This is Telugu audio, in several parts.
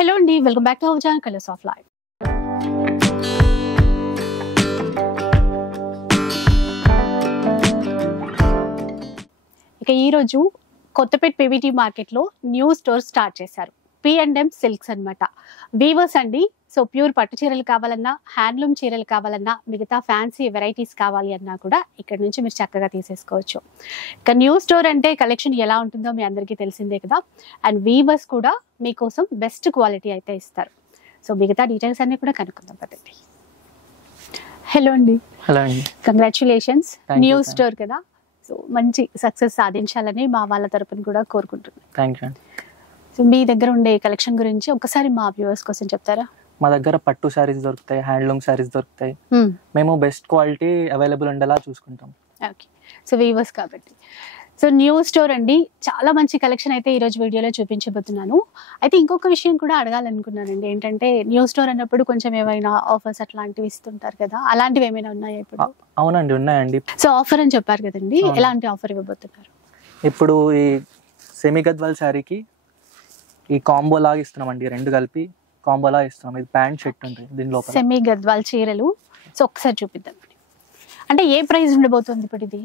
హలో అండి, welcome back to our channel colours of life. ఇక ఈరోజు కొత్తపేట పీవీటీ మార్కెట్లో న్యూ స్టోర్ స్టార్ట్ చేశారు. P&M సిల్క్స్ అన్నమాట. వీవర్స్ అండి. సో ప్యూర్ పట్టు చీరలు కావాలన్నా, హ్యాండ్లూమ్ చీరలు కావాలన్నా, మిగతా ఫ్యాన్సీ వెరైటీస్ కావాలి అన్నా కూడా ఇక్కడ నుంచి మీరు చక్కగా తీసేసుకోవచ్చు. ఇక న్యూ స్టోర్ అంటే కలెక్షన్ ఎలా ఉంటుందో మీ అందరికీ తెలిసిందే కదా. అండ్ వీవర్స్ కూడా మీకోసం బెస్ట్ క్వాలిటీ అయితే ఇస్తారు. సో మిగతా డీటెయిల్స్ అన్ని కూడా కనుక్కుందాం పదండి. హలో అండి. హలో అండి. కంగ్రాచులేషన్స్, న్యూ you, స్టోర్ కదా. సో మంచి సక్సెస్ సాధించాలని మా వాళ్ళ తరపున కూడా కోరుకుంటున్నాను. థ్యాంక్ యూ అండి. సో మీ దగ్గర ఉండే కలెక్షన్ గురించి ఒకసారి మా వ్యూవర్స్ కోసం చెప్తారా? మా దగ్గర పట్టు శారీస్ దొరుకుతాయి, హ్యాండ్లూమ్ శారీస్ దొరుకుతాయి. మేము బెస్ట్ క్వాలిటీ అవైలబుల్ ఉండేలా చూసుకుంటాం. ఓకే. సో వీవర్స్ కాబట్టి సో న్యూ స్టోర్ అండి, చాలా మంచి కలెక్షన్ అయితే ఈరోజు వీడియోలో చూపించబోతున్నాను. అయితే ఇంకొక విషయం కూడా అడగాలనుకున్నానండి. ఏంటంటే న్యూ స్టోర్ అన్నప్పుడు కొంచెం ఏమైనా ఆఫర్స్ అట్లాంటివి ఇస్తుంటారు కదా, అలాంటివి ఏమైనా ఉన్నాయా ఇప్పుడు? అవునండి, ఉన్నాయండి. సో ఆఫర్ అని చెప్పారు కదండి, ఎలాంటి ఆఫర్ ఇవ్వబోతున్నారు? ఇప్పుడు ఈ సెమీ గద్వాల్ శారీకి ఈ కాంబో లాగా ఇస్తున్నామండి, రెండు కలిపి కాంబో లాగా ఇస్తున్నాం. ఇది ప్యాంట్ షర్ట్ ఉంటుంది దీని లోపల. సెమీ గద్వాల్ చీరలు. సో ఒకసారి చూపిద్దాం. అంటే ఏ ప్రైస్ ఉండబోతుంది ఇప్పుడు ఇది?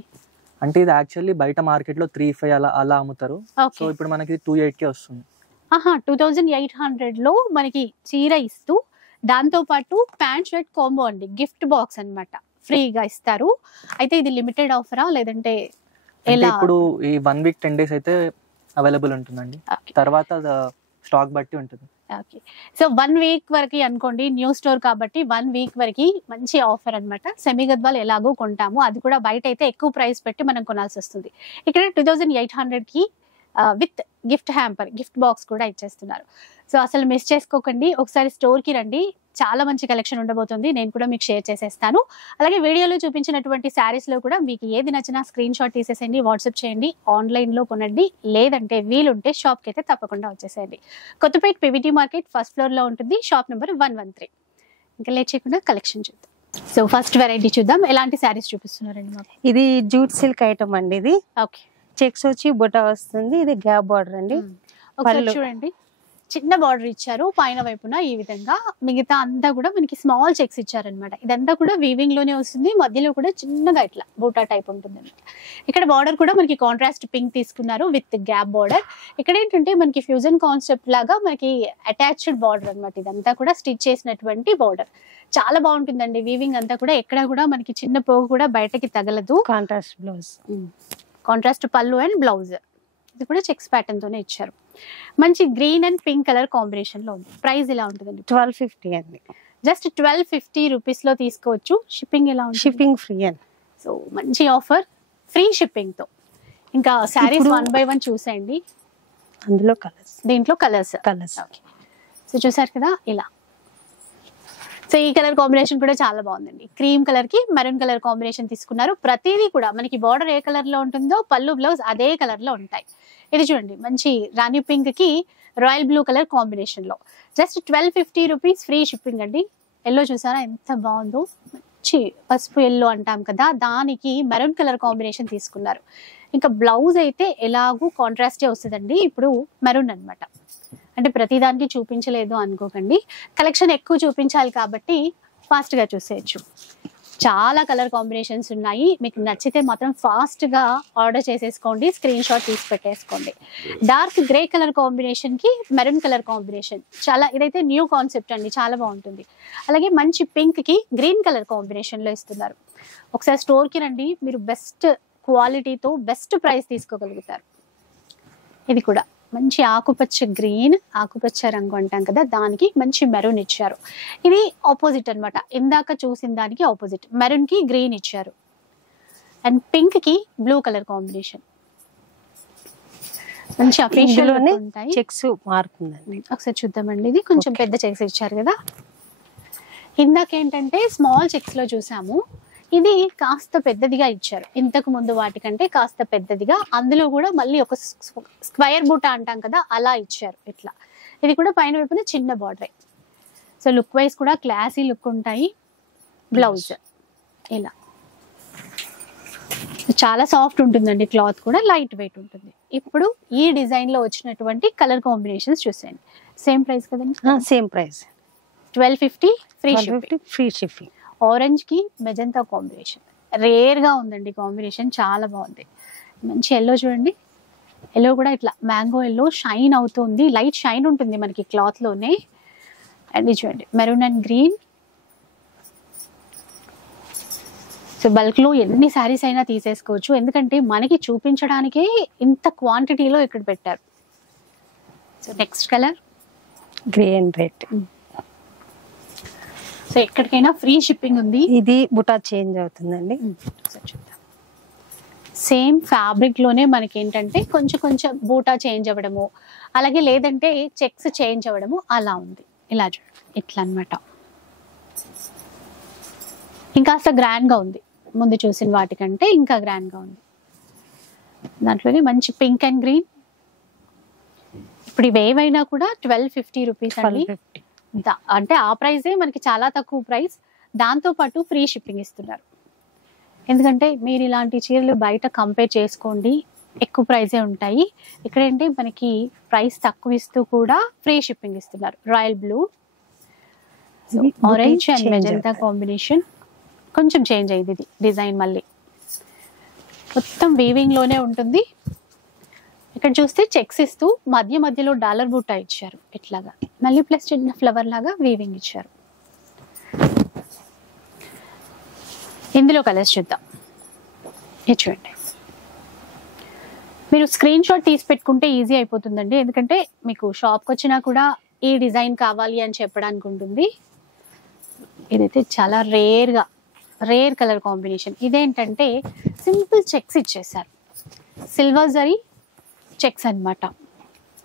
అంటే ఇది యాక్చువల్లీ బయట మార్కెట్ లో 3,500 అలా అమ్ముతారు. సో ఇప్పుడు మనకి 2,800 వస్తుంది. 2,800 లో మనకి చీర ఇస్తూ దాంతో పాటు ప్యాంట్ షర్ట్ కాంబో అండి, గిఫ్ట్ బాక్స్ అన్నమాట, ఫ్రీగా ఇస్తారు. అయితే ఇది లిమిటెడ్ ఆఫరా లేదంటే ఎలా? ఇప్పుడు ఈ 1 వీక్ 10 days అయితే అవైలబుల్ ఉంటుందండి, తర్వాత స్టాక్ బట్టి ఉంటుంది. ఓకే. సో 1 వీక్ వరకు అనుకోండి, న్యూ స్టోర్ కాబట్టి 1 వీక్ వరకు మంచి ఆఫర్ అన్నమాట. సెమీ గద్వాల్ ఎలాగో కొంటాము, అది కూడా బయట అయితే ఎక్కువ ప్రైస్ పెట్టి మనం కొనాల్సి వస్తుంది. ఇక్కడ 2,800కి with gift hamper, gift box కూడా ఇచ్చేస్తున్నారు. సో అసలు మిస్ చేసుకోకండి, ఒకసారి స్టోర్కి రండి, చాలా మంచి కలెక్షన్ ఉండబోతుంది. నేను కూడా మీకు షేర్ చేసేస్తాను. అలాగే వీడియోలో చూపించినటువంటి శారీస్లో కూడా మీకు ఏది నచ్చినా స్క్రీన్ షాట్ తీసేసేయండి, వాట్సాప్ చేయండి, ఆన్లైన్లో కొనండి, లేదంటే వీలుంటే షాప్కి అయితే తప్పకుండా వచ్చేసేయండి. కొత్తపేట పీవీటీ మార్కెట్ ఫస్ట్ ఫ్లోర్లో ఉంటుంది, షాప్ నెంబర్ 113. ఇంకా లేట్ చేయకుండా కలెక్షన్ చూద్దాం. సో ఫస్ట్ వెరైటీ చూద్దాం. ఎలాంటి శారీస్ చూపిస్తున్నారండి మాకు? ఇది జూట్ సిల్క్ ఐటమ్ అండి. ఇది ఓకే. చెక్స్ వచ్చి బుట్ట వస్తుంది. ఇది గ్యాప్ బార్డర్ అండి. ఒకసారి చూడండి, చిన్న బార్డర్ ఇచ్చారు పైన వైపున ఈ విధంగా, మిగతా అంతా కూడా మనకి స్మాల్ చెక్స్ ఇచ్చారనమాట. ఇదంతా కూడా వీవింగ్ లోనే వస్తుంది, మధ్యలో కూడా చిన్నగా ఇట్లా బూటా టైప్ ఉంటుంది అనమాట. ఇక్కడ బార్డర్ కూడా మనకి కాంట్రాస్ట్ పింక్ తీసుకున్నారు విత్ గ్యాప్ బార్డర్. ఇక్కడ ఏంటంటే మనకి ఫ్యూజన్ కాన్సెప్ట్ లాగా మనకి అటాచ్డ్ బార్డర్ అనమాట. ఇదంతా కూడా స్టిచ్ చేసినటువంటి బార్డర్, చాలా బాగుంటుందండి. వీవింగ్ అంతా కూడా ఎక్కడ కూడా మనకి చిన్న పోగు కూడా బయటకి తగలదు. కాంట్రాస్ట్ బ్లౌజ్, కాంట్రాస్ట్ పళ్ళు అండ్ బ్లౌజ్. ఇది కూడా చెక్స్ ప్యాటర్న్ తోనే ఇచ్చారు. మంచి green and pink colour combination లో ఉంది. ప్రైస్ ఎలా ఉంటుందండి? 1250 అండి. జస్ట్ 1250 రూపీస్ లో తీసుకోవచ్చు. షిప్పింగ్ ఎలా ఉంటుంది? షిప్పింగ్ ఫ్రీ అండి. సో మంచి ఆఫర్, ఫ్రీ షిప్పింగ్ తో. ఇంకా శారీస్ 1 by 1 చూసేయండి. అందులో కలర్స్, దీంట్లో కలర్స్. ఓకే. సో చూసారు కదా ఇలా. సో ఈ కలర్ కాంబినేషన్ కూడా చాలా బాగుందండి. క్రీమ్ కలర్ కి మెరూన్ కలర్ కాంబినేషన్ తీసుకున్నారు. ప్రతిదీ కూడా మనకి బార్డర్ ఏ కలర్ లో ఉంటుందో పళ్ళు బ్లౌజ్ అదే కలర్ లో ఉంటాయి. ఇది చూడండి, మంచి రాణి పింక్ కి రాయల్ బ్లూ కలర్ కాంబినేషన్ లో జస్ట్ 1250 రూపీస్, ఫ్రీ షిప్పింగ్ అండి. ఎల్లో చూసారా ఎంత బాగుందో, మంచి పసుపు ఎల్లో అంటాం కదా, దానికి మెరూన్ కలర్ కాంబినేషన్ తీసుకున్నారు. ఇంకా బ్లౌజ్ అయితే ఎలాగూ కాంట్రాస్టే వస్తుందండి. ఇప్పుడు మెరూన్ అన్నమాట. అంటే ప్రతిదానికి చూపించలేదు అనుకోకండి, కలెక్షన్ ఎక్కువ చూపించాలి కాబట్టి ఫాస్ట్ గా చూసేయచ్చు. చాలా కలర్ కాంబినేషన్స్ ఉన్నాయి. మీకు నచ్చితే మాత్రం ఫాస్ట్ గా ఆర్డర్ చేసేసుకోండి, స్క్రీన్ షాట్ తీసి పెట్టేసుకోండి. డార్క్ గ్రే కలర్ కాంబినేషన్ కి మెరూన్ కలర్ కాంబినేషన్, చాలా ఇదైతే న్యూ కాన్సెప్ట్ అండి, చాలా బాగుంటుంది. అలాగే మంచి పింక్ కి గ్రీన్ కలర్ కాంబినేషన్ లో ఇస్తున్నారు. ఒకసారి స్టోర్ కి రండి, మీరు బెస్ట్ క్వాలిటీతో బెస్ట్ ప్రైస్ తీసుకోగలుగుతారు. ఇది కూడా మంచి ఆకుపచ్చ గ్రీన్, ఆకుపచ్చ రంగు అంటాం కదా, దానికి మంచి మెరూన్ ఇచ్చారు. ఇది ఆపోజిట్ అన్నమాట, ఇందాక చూసిన దానికి ఆపోజిట్. మెరూన్ కి గ్రీన్ ఇచ్చారు అండ్ పింక్ కి బ్లూ కలర్ కాంబినేషన్. మంచి అఫీషియల్ ఉంటాయి. చెక్స్ మార్క్ ఉందండి, ఒకసారి చూద్దామండి. ఇది కొంచెం పెద్ద చెక్స్ ఇచ్చారు కదా. ఇందాక ఏంటంటే స్మాల్ చెక్స్ లో చూసాము, ఇది కాస్త పెద్దదిగా ఇచ్చారు. ఇంతకు ముందు వాటికంటే కాస్త పెద్దదిగా, అందులో కూడా మళ్ళీ ఒక స్క్వైర్ బూటా అంటాం కదా అలా ఇచ్చారు ఇట్లా. ఇది కూడా పైన వైపున చిన్న బార్డర్. సో లుక్ వైజ్ కూడా క్లాసీ లుక్ ఉంటాయి. బ్లౌజ్ ఇలా చాలా సాఫ్ట్ ఉంటుందండి, క్లాత్ కూడా లైట్ వెయిట్ ఉంటుంది. ఇప్పుడు ఈ డిజైన్ లో వచ్చినటువంటి కలర్ కాంబినేషన్స్ చూసేయండి. సేమ్ ప్రైస్ కదండి, same price 1250 free shipping. Free shipping. Orange కి మెజంతా కాంబినేషన్ రేర్ గా ఉందండి, కాంబినేషన్ చాలా బాగుంది. మంచి ఎల్లో చూడండి, ఎల్లో కూడా ఇట్లా మ్యాంగో ఎల్లో షైన్ అవుతుంది, లైట్ షైన్ ఉంటుంది మనకి క్లాత్ లోనే. అండ్ ఇది చూడండి maroon and green. So bulk లో ఎన్ని శారీస్ అయినా తీసేసుకోవచ్చు, ఎందుకంటే మనకి చూపించడానికే ఇంత క్వాంటిటీలో ఇక్కడ పెట్టారు. So next colour grey and red. So ఎక్కడికైనా ఫ్రీ షిప్పింగ్ ఉంది. ఇది బుటా చేంజ్ అవుతుందండి. సో చూద్దాం. సేమ్ ఫ్యాబ్రిక్ లోనే మనకి ఏంటంటే కొంచెం కొంచెం బూటా చేంజ్ అవ్వడము, అలాగే లేదంటే చెక్స్ చేంజ్ అవ్వడము అలా ఉంది. ఇలా చూడండి ఇట్లా అన్నమాట. ఇంకాస్త గ్రాండ్ గా ఉంది, ముందు చూసిన వాటికంటే ఇంకా గ్రాండ్ గా ఉంది. దాంట్లోనే మంచి పింక్ అండ్ గ్రీన్. ఇప్పుడు ఇవేవైనా కూడా 1250 రూపీస్ అండి. అంటే ఆ ప్రైజే మనకి చాలా తక్కువ ప్రైస్, దాంతో పాటు ఫ్రీ షిప్పింగ్ ఇస్తున్నారు. ఎందుకంటే మీరు ఇలాంటి చీరలు బయట కంపేర్ చేసుకోండి, ఎక్కువ ప్రైజే ఉంటాయి. ఇక్కడ ఏంటి మనకి ప్రైస్ తక్కువ ఇస్తూ కూడా ఫ్రీ షిప్పింగ్ ఇస్తున్నారు. Royal blue, orange and magenta combination. కొంచెం చేంజ్ అయింది ఇది డిజైన్, మళ్ళీ మొత్తం వీవింగ్ లోనే ఉంటుంది. ఇక్కడ చూస్తే చెక్స్ ఇస్తూ మధ్య మధ్యలో డాలర్ బూటా ఇచ్చారు ఇట్లాగా, మళ్ళీ ప్లస్ చిన్న ఫ్లవర్ లాగా వీవింగ్ ఇచ్చారు. ఇందులో కలర్స్ చూద్దాం. ఇది చూడండి, మీరు స్క్రీన్ షాట్ తీసి పెట్టుకుంటే ఈజీ అయిపోతుందండి, ఎందుకంటే మీకు షాప్కి వచ్చినా కూడా ఈ డిజైన్ కావాలి అని చెప్పడానికి ఉంటుంది. ఇదైతే చాలా రేర్ కలర్ కాంబినేషన్. ఇదేంటంటే సింపుల్ చెక్స్ ఇచ్చేసారు, సిల్వర్ జరీ చెక్స్ అన్నమాట.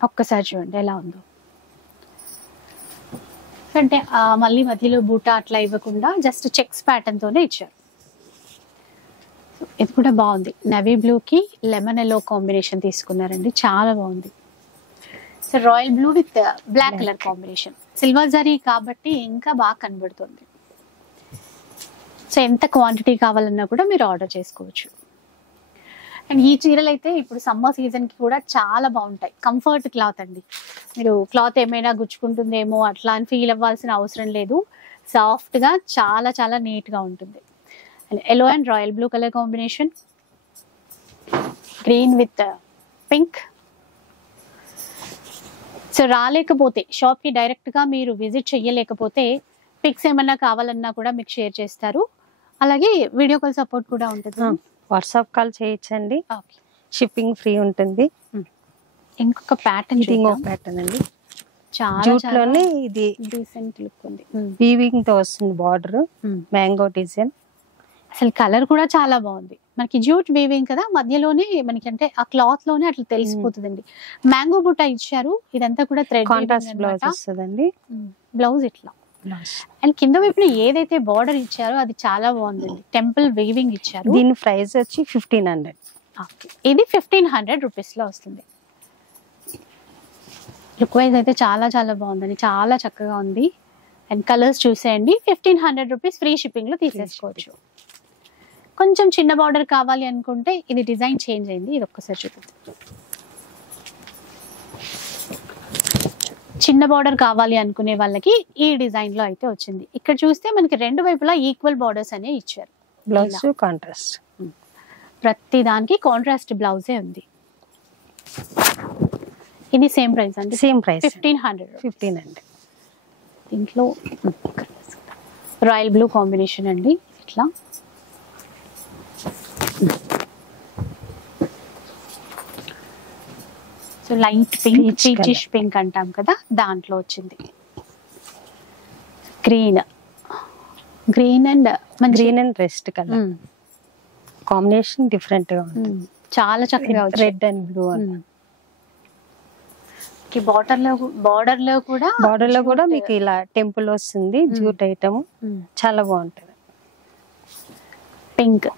ఒక్కసారి చూడండి ఎలా ఉందో. అంటే మళ్ళీ మధ్యలో బూటా అట్లా ఇవ్వకుండా జస్ట్ చెక్స్ ప్యాటర్న్ తోనే ఇచ్చారు. ఇది కూడా బాగుంది, నవీ బ్లూ కి లెమన్ ఎల్లో కాంబినేషన్ తీసుకున్నారండి, చాలా బాగుంది. So royal blue with black colour combination, silver zari కాబట్టి ఇంకా బాగా కనబడుతుంది. సో ఎంత క్వాంటిటీ కావాలన్నా కూడా మీరు ఆర్డర్ చేసుకోవచ్చు. అండ్ ఈ చీరలు అయితే ఇప్పుడు సమ్మర్ సీజన్ కి కూడా చాలా బాగుంటాయి. కంఫర్ట్ క్లాత్ అండి, మీరు క్లాత్ ఏమైనా గుచ్చుకుంటుందేమో అట్లా అని ఫీల్ అవ్వాల్సిన అవసరం లేదు. సాఫ్ట్ గా చాలా చాలా నీట్ గా ఉంటుంది. Yellow and royal blue colour combination, green with pink. So రాలేకపోతే షాప్ కి డైరెక్ట్ గా మీరు విజిట్ చెయ్యలేకపోతే పిక్స్ ఏమన్నా కావాలన్నా కూడా మీకు షేర్ చేస్తారు. అలాగే వీడియో కాల్ సపోర్ట్ కూడా ఉంటుంది. వాట్సాప్ కాల్ చేయొచ్చండి, షిప్పింగ్ ఫ్రీ ఉంటుంది. ఇంకొక ప్యాటర్న్, ఇంకొక ప్యాటర్న్ అండి, చాలా జూట్ లోనే ఇది డీసెంట్ లుక్ ఉంది. వీవింగ్ తో వస్తుంది బార్డర్, మ్యాంగో డిజైన్. అసలు కలర్ కూడా చాలా బాగుంది. మనకి జూట్ వీవింగ్ కదా, మధ్యలోనే మనకి అంటే ఆ క్లాత్ లోనే అట్లా తెలిసిపోతుందండి. మ్యాంగో బుట్ట ఇచ్చారు, ఇదంతా కూడా థ్రెడ్ కాంట్రాస్ట్ బ్లౌజ్ వస్తుందండి. బ్లౌజ్ ఇట్లా, అండ్ కింద వైపున ఏదైతే బార్డర్ ఇచ్చారో అది చాలా బాగుందండి, టెంపుల్ వీవింగ్ ఇచ్చారు. దీని ప్రైస్ వచ్చి 1500. ఇది 1500 రూపీస్ లో వస్తుంది. లుక్ వైజ్ అయితే చాలా చాలా బాగుందండి, చాలా చక్కగా ఉంది. అండ్ కలర్స్ చూసేయండి. 1500 రూపీస్ ఫ్రీ షిప్పింగ్ లో తీసేసుకోవచ్చు. కొంచెం చిన్న బార్డర్ కావాలి అనుకుంటే ఇది డిజైన్ చేంజ్ అయింది, ఇది ఒక్కసారి చూపిస్తాను. చిన్న బార్డర్ కావాలి అనుకునే వాళ్ళకి ఈ డిజైన్ లో అయితే వచ్చింది. ఇక్కడ చూస్తే మనకి రెండు వైపులా ఈక్వల్ బార్డర్స్ అనే ఇచ్చారు. బ్లౌజ్ కాంట్రాస్ట్, ప్రతి దానికి కాంట్రాస్ట్ బ్లౌజే ఉంది. ఇది సేమ్ ప్రైస్ అండి, సేమ్ ప్రైస్ 1500. దీంట్లో రాయల్ బ్లూ కాంబినేషన్ అండి, ఇట్లా so light pink, peachish pink అంటాం కదా, దాంట్లో వచ్చింది. Green and rest colour combination different గా ఉంది, చాలా చక్కగా రెడ్ అండ్ బ్లూ. బార్డర్ లో కూడా మీకు ఇలా టెంపుల్ వస్తుంది, జూట్ ఐటమ్ చాలా బాగుంటది. పింక్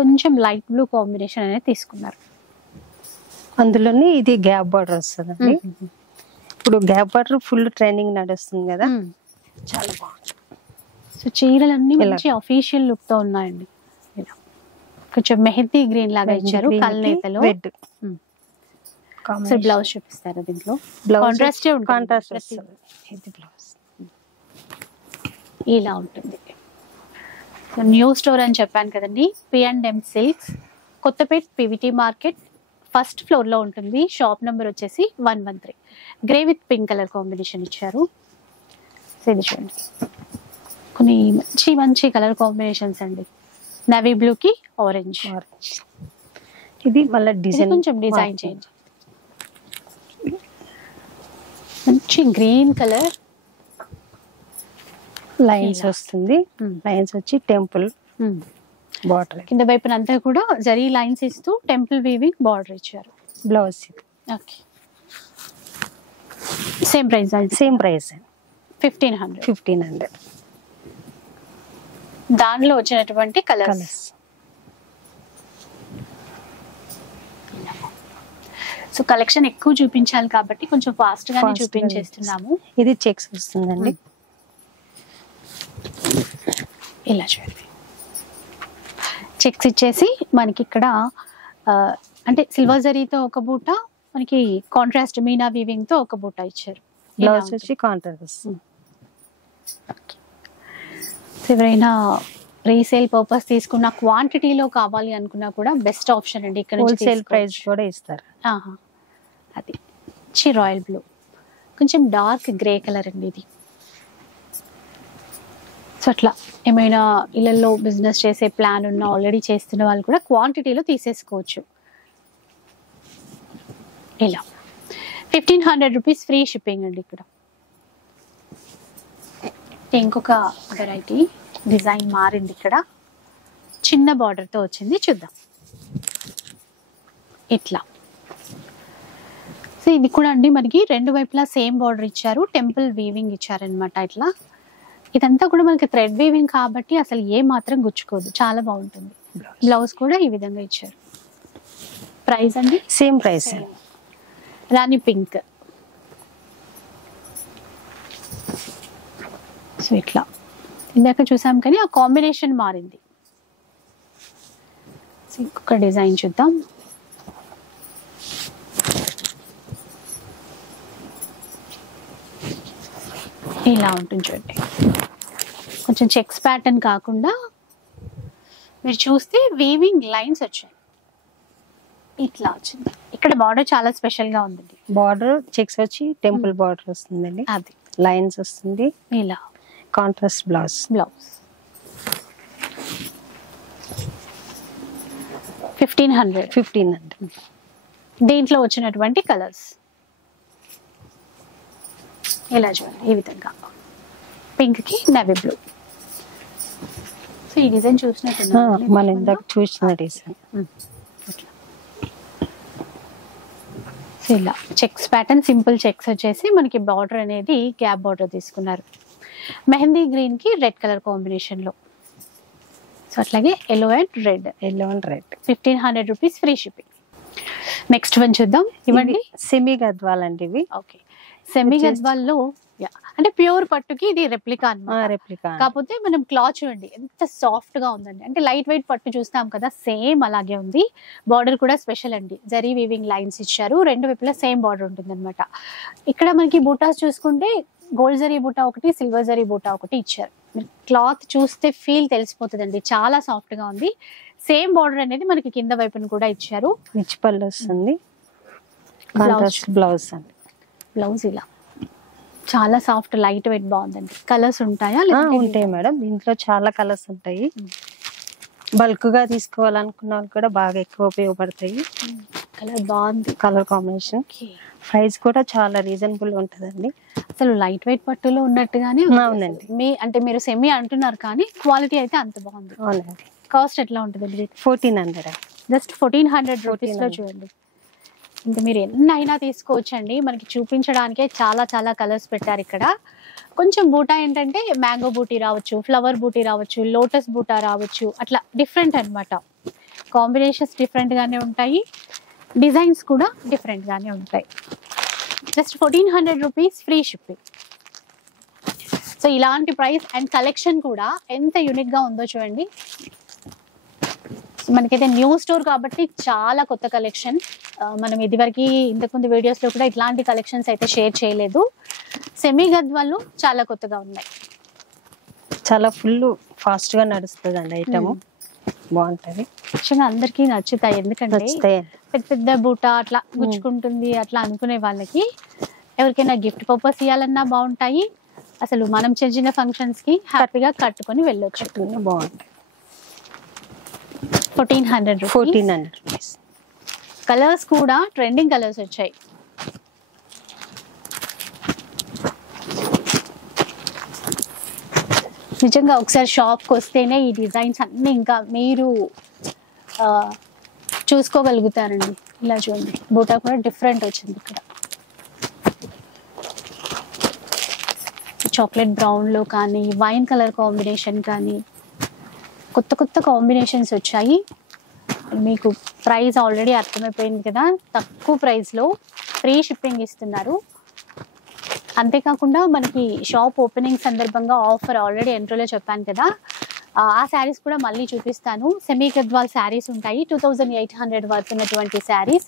కొంచెం లైట్ బ్లూ కాంబినేషన్ అనేది తీసుకున్నారు. అందులోనే ఇది గ్యాప్ బార్డర్ వస్తుందండి. ఇప్పుడు గ్యాప్ బార్డర్ ఫుల్ ట్రెండింగ్ నడుస్తుంది కదా, చాలా బాగుంది. సో చీరలన్నీ మంచి అఫీషియల్ లుక్ తో ఉన్నాయండి. ఇలా కొంచెం మెహందీ గ్రీన్ లాగా ఇచ్చారు, కల్నేతలో. Combination. బ్లౌజ్ చూపిస్తారా దీంట్లో? Blouse కాంట్రాస్ట్ కాంట్రాస్ట్ వస్తుంది. ఇది బ్లౌజ్. ఇలా ఉంటుంది. సో న్యూ స్టోర్ అని చెప్పాను కదండి, P&M silks, Kothapet PVT market, first floor లో ఉంటుంది. షాప్ నెంబర్ వచ్చేసి 113. Grey with pink colour combination ఇచ్చారు. సో ఇది చూడండి, కొన్ని మంచి మంచి కలర్ కాంబినేషన్స్ అండి. నవీ బ్లూ కి ఆరెంజ్. ఇది మళ్ళీ డిజైన్ కొంచెం డిజైన్ చేంజ్. మంచి గ్రీన్ కలర్ లైన్స్ వస్తుంది. లైన్స్ వచ్చి టెంపుల్ బార్డర్. కింద వైపున అంతా కూడా జరీ లైన్స్ ఇస్తూ టెంపుల్ వీవింగ్ బార్డర్ ఇచ్చారు. బ్లౌజ్ ఓకే, సేమ్ ప్రైస్ అండి. Same price 1500. 1500. దానిలో వచ్చినటువంటి కలర్స్. సో కలెక్షన్ ఎక్కువ చూపించాలి కాబట్టి కొంచెం ఫాస్ట్ గానే చూపించేస్తున్నాము. ఇది చెక్స్ వస్తుందండి. ఇలా చూడండి, చెక్స్ ఇచ్చేసి మనకి ఇక్కడ అంటే సిల్వర్ జరీతో ఒక బూట, మనకి కాంట్రాస్ట్ మీనా వీవింగ్ తో ఒక బూట ఇచ్చారు. బ్లౌజ్ వచ్చి కాంట్రాస్ట్. ఎవరైనా రీసేల్ పర్పస్ తీసుకున్న క్వాంటిటీలో కావాలి అనుకున్నా కూడా బెస్ట్ ఆప్షన్ అండి. ఇక్కడ హోల్సేల్ ప్రైస్ కూడా ఇస్తారు. అది రాయల్ బ్లూ, కొంచెం డార్క్ గ్రే కలర్ అండి ఇది. సో అట్లా ఏమైనా ఇళ్ళల్లో బిజినెస్ చేసే ప్లాన్ ఉన్న, ఆల్రెడీ చేస్తున్న వాళ్ళు కూడా క్వాంటిటీలో తీసేసుకోవచ్చు. ఇలా 1500 రూపీస్ ఫ్రీ షిప్పింగ్ అండి. ఇక్కడ ఇంకొక వెరైటీ డిజైన్ మారింది. ఇక్కడ చిన్న బార్డర్ తో వచ్చింది, చూద్దాం. ఇట్లా సో ఇది కూడా అండి మనకి రెండు వైపులా సేమ్ బార్డర్ ఇచ్చారు, టెంపుల్ వీవింగ్ ఇచ్చారనమాట. ఇట్లా ఇదంతా కూడా మనకి థ్రెడ్ వీవింగ్ కాబట్టి అసలు ఏ మాత్రం గుచ్చుకోదు, చాలా బాగుంటుంది. బ్లౌజ్ కూడా ఈ విధంగా ఇచ్చారు. ప్రైస్ అండి సేమ్ ప్రైస్. రాణి పింక్. సో ఇట్లా ఇందాక చూసాం కానీ ఆ కాంబినేషన్ మారింది. ఇంకొక డిజైన్ చూద్దాం. ఇలా ఉంటుంది చూడండి, కొంచెం చెక్స్ ప్యాటర్న్ కాకుండా మీరు చూస్తే వీవింగ్ లైన్స్ వచ్చాయి. ఇట్లా వచ్చింది. ఇక్కడ బార్డర్ చాలా స్పెషల్ గా ఉందండి. బార్డర్ చెక్స్ వచ్చి టెంపుల్ బార్డర్ వస్తుందండి. అది లైన్స్ వస్తుంది. ఇలా కాంట్రాస్ట్ బ్లౌజ్. 1500. దీంట్లో వచ్చినటువంటి కలర్స్ ఇలా చూడండి, ఈ విధంగా పింక్ కి నేవీ బ్లూ. సో ఈ డిజైన్ చూసినట్టు మనం ఇందాక చూసిన డిజైన్. ఇలా చెక్స్ ప్యాటర్న్, సింపుల్ చెక్స్ వచ్చేసి మనకి బార్డర్ అనేది గ్యాప్ బార్డర్ తీసుకున్నారు. మెహందీ గ్రీన్ కి రెడ్ కలర్ కాంబినేషన్ లో. సో అట్లాగే yellow and red. 1500 rupees free shipping. Next one చూద్దాం. ఇవ్వండి, సెమీ గద్వాల్ అండి ఇవి. ఓకే, సెమీ గద్వాల్లో అంటే ప్యూర్ పట్టుకి ఇది రెప్లికా అన్నమాట. రెప్లికా. కాకపోతే మనం క్లాత్ చూడండి ఎంత సాఫ్ట్ గా ఉందండి. అంటే లైట్ వెయిట్ పట్టు చూస్తాం కదా, సేమ్ అలాగే ఉంది. బార్డర్ కూడా స్పెషల్ అండి, జరీ వీవింగ్ లైన్స్ ఇచ్చారు. రెండు వైపులా సేమ్ బార్డర్ ఉంటుంది అనమాట. ఇక్కడ మనకి బూటాస్ చూసుకుంటే గోల్డ్ జరీ బూటా ఒకటి, సిల్వర్ జరీ బూటా ఒకటి ఇచ్చారు. క్లాత్ చూస్తే ఫీల్ తెలిసిపోతుందండి, చాలా సాఫ్ట్ గా ఉంది. సేమ్ బార్డర్ అనేది మనకి కింద వైపున కూడా ఇచ్చారు. రిచ్ పళ్ళు వస్తుంది. బ్లౌజ్ అండి. బ్లౌజ్ ఇలా చాలా సాఫ్ట్ లైట్ వెయిట్ బాగుందండి. కలర్స్ ఉంటాయా? ఉంటాయి మేడం, దీంట్లో చాలా కలర్స్ ఉంటాయి. బల్క్ గా తీసుకోవాలనుకున్న వాళ్ళు కూడా బాగా ఎక్కువ ఉపయోగపడతాయి. కలర్ బాగుంది, కలర్ కాంబినేషన్. ప్రైస్ కూడా చాలా రీజనబుల్ ఉంటుందండి. అసలు లైట్ వెయిట్ పట్టులో ఉన్నట్టుగానే అవునండి. అంటే మీరు సెమీ అంటున్నారు కానీ క్వాలిటీ అయితే అంత బాగుంది. అవునండి. కాస్ట్ ఎట్లా ఉంటుంది? 1400. జస్ట్ 1400 రూపీస్ లో చూడండి. ఇంకా మీరు ఎన్నైనా తీసుకోవచ్చు అండి. మనకి చూపించడానికే చాలా చాలా కలర్స్ పెట్టారు ఇక్కడ. కొంచెం బూటా ఏంటంటే మ్యాంగో బూటీ రావచ్చు, ఫ్లవర్ బూటీ రావచ్చు, లోటస్ బూటా రావచ్చు, అట్లా డిఫరెంట్ అన్నమాట. కాంబినేషన్స్ డిఫరెంట్ గానే ఉంటాయి, డిజైన్స్ కూడా డిఫరెంట్ గానే ఉంటాయి. Just 1400 rupees free shipping. So ఇలాంటి ప్రైస్ అండ్ కలెక్షన్ కూడా ఎంత యూనిక్ గా ఉందో చూడండి. మనకైతే న్యూ స్టోర్ కాబట్టి చాలా కొత్త కలెక్షన్. మనం ఇదివరకు ఇంతకుముందు వీడియోస్ లో కూడా ఇట్లాంటి కలెక్షన్స్ అయితే షేర్ చేయలేదు. సెమీ గద్వాలు చాలా కొత్తగా ఉన్నాయి. చాలా ఫుల్ ఫాస్ట్ గా నడుస్తుంది అండి ఐటమ్. బాగుంటది, యాక్చువల్గా అందరికీ నచ్చుతాయి. ఎందుకంటే నచ్చుతాయి. పెద్ద పెద్ద బూట అట్లా గుచ్చుకుంటుంది అట్లా అనుకునే వాళ్ళకి, ఎవరికైనా గిఫ్ట్ పర్పస్ ఇవ్వాలన్నా బాగుంటాయి. అసలు మనం చిన్న చిన్న ఫంక్షన్స్ కి హ్యాపీగా కట్టుకొని వెళ్ళొచ్చు. బాగుంటాయి. 1400 1400. కలర్స్ కూడా ట్రెండింగ్ కలర్స్ వచ్చాయి. నిజంగా ఒకసారి షాప్కి వస్తేనే ఈ డిజైన్స్ అన్నీ ఇంకా మీరు చూసుకోగలుగుతారండి. ఇలా చూడండి, బూటా కూడా డిఫరెంట్ వచ్చింది. ఇక్కడ చాక్లెట్ బ్రౌన్లో కానీ వైన్ కలర్ కాంబినేషన్ కానీ కొత్త కొత్త కాంబినేషన్స్ వచ్చాయి. మీకు ప్రైస్ ఆల్రెడీ అర్థమైపోయింది కదా, తక్కువ ప్రైస్లో ఫ్రీ షిప్పింగ్ ఇస్తున్నారు. అంతేకాకుండా మనకి షాప్ ఓపెనింగ్ సందర్భంగా ఆఫర్ ఆల్రెడీ ఎంట్రోలో చెప్పాను కదా, ఆ శారీస్ కూడా మళ్ళీ చూపిస్తాను. సెమీ గద్వాల్ శారీస్ ఉంటాయి, 2800 వర్త్ ఉన్నటువంటి శారీస్.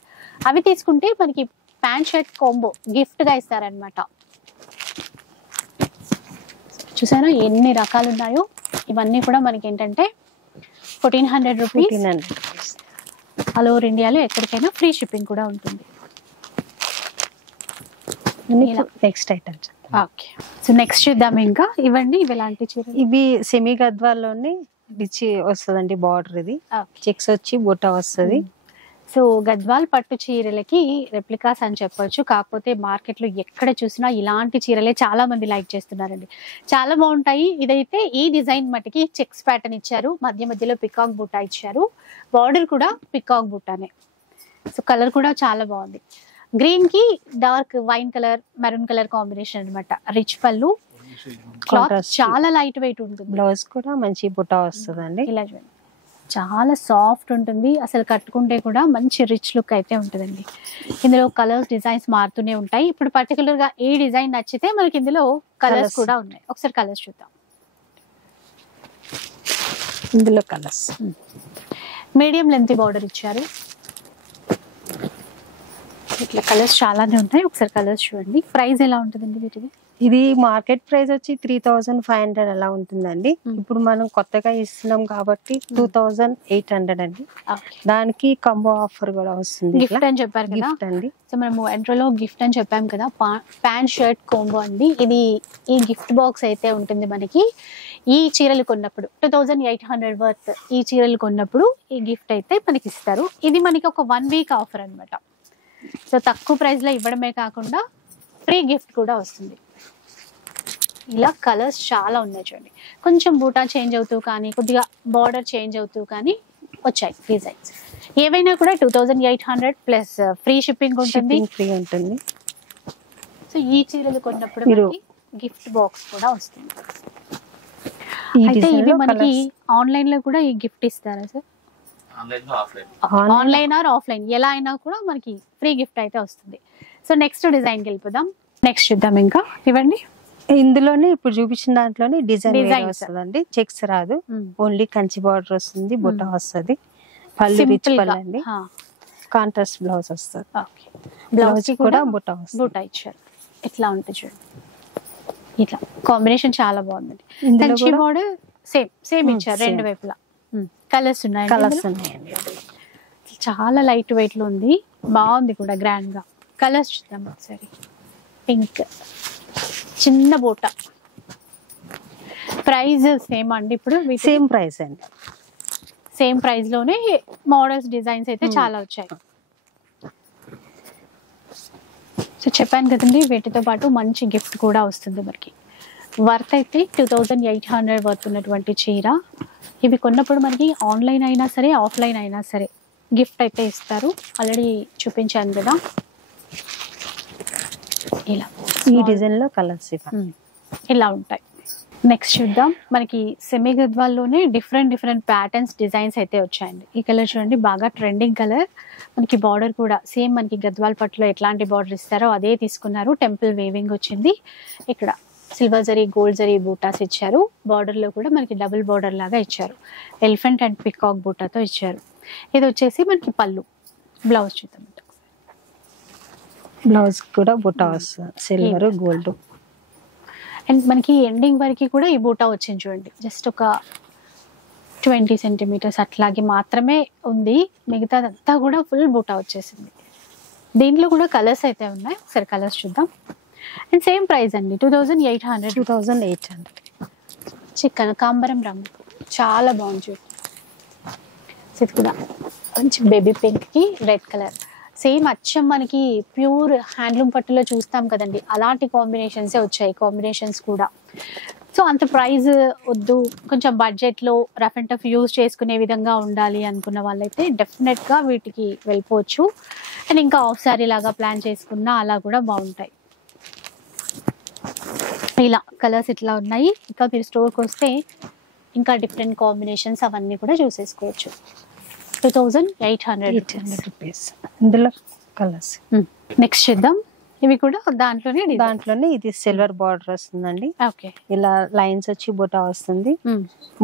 అవి తీసుకుంటే మనకి ప్యాంట్ షర్ట్ కాంబో గిఫ్ట్గా ఇస్తారనమాట. చూసారా ఎన్ని రకాలు ఉన్నాయో. ఇవన్నీ కూడా మనకి ఏంటంటే 1400 రూపీస్. ఆల్ ఓవర్ ఇండియాలో ఎక్కడికైనా ఫ్రీ షిప్పింగ్ కూడా ఉంటుంది. Next items. Okay, so next చూద్దాం. ఇంకా ఇవ్వండి, ఇవి ఎలాంటి చీరలు? ఇవి సెమీ గద్వాల్లోనే రిచ్ వస్తుందండి. బార్డర్ ఇది చెక్స్ వచ్చి బుట్ట వస్తుంది. సో గద్వాల్ పట్టు చీరలకి రెప్లికాస్ అని చెప్పొచ్చు. కాకపోతే మార్కెట్లో ఎక్కడ చూసినా ఇలాంటి చీరలే చాలా మంది లైక్ చేస్తున్నారండి. చాలా బాగుంటాయి. ఇదైతే ఈ డిజైన్ మటుకి చెక్స్ ప్యాటర్న్ ఇచ్చారు, మధ్య మధ్యలో పికాక్ బుట్ట ఇచ్చారు, బార్డర్ కూడా పికాక్ బుట్టానే. సో కలర్ కూడా చాలా బాగుంది. గ్రీన్ కి dark wine colour, maroon colour combination అనమాట. రిచ్ పళ్ళు, క్లాత్ చాలా లైట్ వెయిట్ ఉంటుంది. బ్లౌజ్ కూడా మంచి బుట్ట వస్తుందండి. ఇలా చూడండి, చాలా సాఫ్ట్ ఉంటుంది. అసలు కట్టుకుంటే కూడా మంచి రిచ్ లుక్ అయితే ఉంటుందండి. ఇందులో కలర్స్ డిజైన్స్ మారుతూనే ఉంటాయి. ఇప్పుడు పర్టికులర్ గా ఏ డిజైన్ నచ్చితే మనకి ఇందులో కలర్స్ కూడా ఉన్నాయి. ఒకసారి కలర్స్ చూద్దాం. ఇందులో కలర్స్ మీడియం లెంత్ బార్డర్ ఇచ్చారు. ఇట్లా కలర్స్ చాలానే ఉంటాయి. ఒకసారి కలర్స్ చూడండి. ప్రైస్ ఎలా ఉంటుందండి వీటిది? ఇది మార్కెట్ ప్రైస్ వచ్చి 3500 అలా ఉంటుందండి. ఇప్పుడు మనం కొత్తగా ఇస్తున్నాం కాబట్టి 2800 అండి. దానికి కంబో ఆఫర్ కూడా వస్తుంది. గిఫ్ట్ అని చెప్పారు కదా. గిఫ్ట్ అండి. సో మనము ఎంట్రోలో గిఫ్ట్ అని చెప్పాం కదా, ప్యాంట్ షర్ట్ కాంబో అండి. ఇది ఈ గిఫ్ట్ బాక్స్ అయితే ఉంటుంది మనకి. ఈ చీరలు కొన్నప్పుడు 2800 వర్త్ ఈ చీరలు కొన్నప్పుడు ఈ గిఫ్ట్ అయితే మనకి ఇస్తారు. ఇది మనకి ఒక 1 వీక్ ఆఫర్ అనమాట. సో తక్కువ ప్రైస్ లో ఇవ్వడమే కాకుండా ఫ్రీ గిఫ్ట్ కూడా వస్తుంది. ఇలా కలర్స్ చాలా ఉన్నాయి చూడండి. కొంచెం బూటా చేంజ్ అవుతూ కానీ, కొద్దిగా బార్డర్ చేంజ్ అవుతూ కానీ వచ్చాయి డిజైన్స్. ఏవైనా కూడా 2800 ప్లస్ ఫ్రీ షిప్పింగ్ ఉంటుంది. ఫ్రీ ఉంటుంది. సో ఈ చీరలు కొన్నప్పుడు గిఫ్ట్ బాక్స్ కూడా వస్తుంది. అయితే ఇవి మనకి ఆన్లైన్ లో కూడా ఈ గిఫ్ట్ ఇస్తారా సార్? ఆన్లైన్ ఆర్ ఆఫ్లైన్ ఎలా అయినా కూడా మనకి ఫ్రీ గిఫ్ట్ అయితే వస్తుంది. సో నెక్స్ట్ డిజైన్ కి వెళ్ళిపోదాం. నెక్స్ట్ చూద్దాం. ఇంకా ఇవ్వండి. ఇందులోనే ఇప్పుడు చూపించిన దాంట్లోనే డిజైన్ వస్తుందండి. చెక్స్ రాదు, ఓన్లీ కంచి బార్డర్ వస్తుంది, బుట్ట వస్తుంది, పళ్ళు రిచ్ పళ్ళు అండి. కాంట్రాస్ట్ బ్లౌజ్ వస్తుంది. బ్లౌజ్ కూడా బుట్ట వస్తుంది. బుట్ట ఇచ్చారు. ఇట్లా ఉంటుంది చూడండి. ఇట్లా కాంబినేషన్ చాలా బాగుంది. కంచి బార్డర్ సేమ్ ఇచ్చారు రెండు వైపులా. కలర్స్ ఉన్నాయండి. చాలా లైట్ వెయిట్ లో ఉంది, బాగుంది కూడా గ్రాండ్ గా. కలర్స్ చూద్దాం ఒకసారి. పింక్, చిన్న బూట. ప్రైస్ సేమ్ అండి? ఇప్పుడు సేమ్ ప్రైస్ అండి. సేమ్ ప్రైస్ లోనే మోడల్స్ డిజైన్స్ అయితే చాలా వచ్చాయి. సో చెప్పాను కదండి, వీటితో పాటు మంచి గిఫ్ట్ కూడా వస్తుంది మనకి. వర్త్ అయితే 2800 వర్త్ ఉన్నటువంటి చీర. ఇవి కొన్నప్పుడు మనకి ఆన్లైన్ అయినా సరే ఆఫ్లైన్ అయినా సరే గిఫ్ట్ అయితే ఇస్తారు. ఆల్రెడీ చూపించాను కదా. ఇలా ఈ డిజైన్ లో కలర్స్ ఇలా ఉంటాయి. నెక్స్ట్ చూద్దాం. మనకి సెమీ గద్వాల్లోనే డిఫరెంట్ ప్యాటర్న్స్ డిజైన్స్ అయితే వచ్చాయండి. ఈ కలర్ చూడండి, బాగా ట్రెండింగ్ కలర్. మనకి బార్డర్ కూడా సేమ్ మనకి గద్వాల్ పట్టులో ఎట్లాంటి బార్డర్ ఇస్తారో అదే తీసుకున్నారు. టెంపుల్ వేవింగ్ వచ్చింది. ఇక్కడ సిల్వర్ జరీ, గోల్డ్ జరీ బూటాస్ ఇచ్చారు. బార్డర్ లో కూడా మనకి డబుల్ బార్డర్ లాగా ఇచ్చారు. ఎలిఫెంట్ అండ్ పికాక్ బూటాతో ఇచ్చారు. ఇది వచ్చేసి మనకి పళ్ళు. బ్లౌజ్ చూద్దాం. బ్లౌజ్ కూడా బుట్ట వస్తుంది, సిల్వర్ గోల్డ్. అండ్ మనకి ఎండింగ్ వరకు కూడా ఈ బూటా వచ్చింది చూడండి, జస్ట్ ఒక 20 సెంటీమీటర్స్ అట్లాగే మాత్రమే ఉంది, మిగతాదంతా కూడా ఫుల్ బూటా వచ్చేసింది. దీంట్లో కూడా కలర్స్ అయితే ఉన్నాయి, ఒకసారి కలర్స్ చూద్దాం. అండ్ సేమ్ ప్రైస్ అండి 2800. 2800. చిక్కన కాంబరం రంగు చాలా బాగుంది చూడండి. ఇది కూడా మంచి బేబీ పింక్ కి రెడ్ కలర్, సేమ్ అచ్చం మనకి ప్యూర్ హ్యాండ్లూమ్ పట్టులో చూస్తాం కదండి, అలాంటి కాంబినేషన్స్ వచ్చాయి కాంబినేషన్స్ కూడా. సో అంత ప్రైస్ వద్దు, కొంచెం బడ్జెట్లో రఫ్ అండ్ టఫ్ యూజ్ చేసుకునే విధంగా ఉండాలి అనుకున్న వాళ్ళైతే డెఫినెట్గా వీటికి వెళ్ళిపోవచ్చు. అండ్ ఇంకా ఆఫ్ సారీ లాగా ప్లాన్ చేసుకున్నా అలా కూడా బాగుంటాయి. ఇలా కలర్స్ ఇట్లా ఉన్నాయి. ఇంకా మీరు స్టోర్కి వస్తే ఇంకా డిఫరెంట్ కాంబినేషన్స్ అవన్నీ కూడా చూసేసుకోవచ్చు. 2800 రూపీస్. ఇందులో కలర్స్ నెక్స్ట్ చూద్దాం. ఇవి కూడా దాంట్లోనే ఇది సిల్వర్ బార్డర్ వస్తుందండి. ఓకే, ఇలా లైన్స్ వచ్చి బుటా వస్తుంది,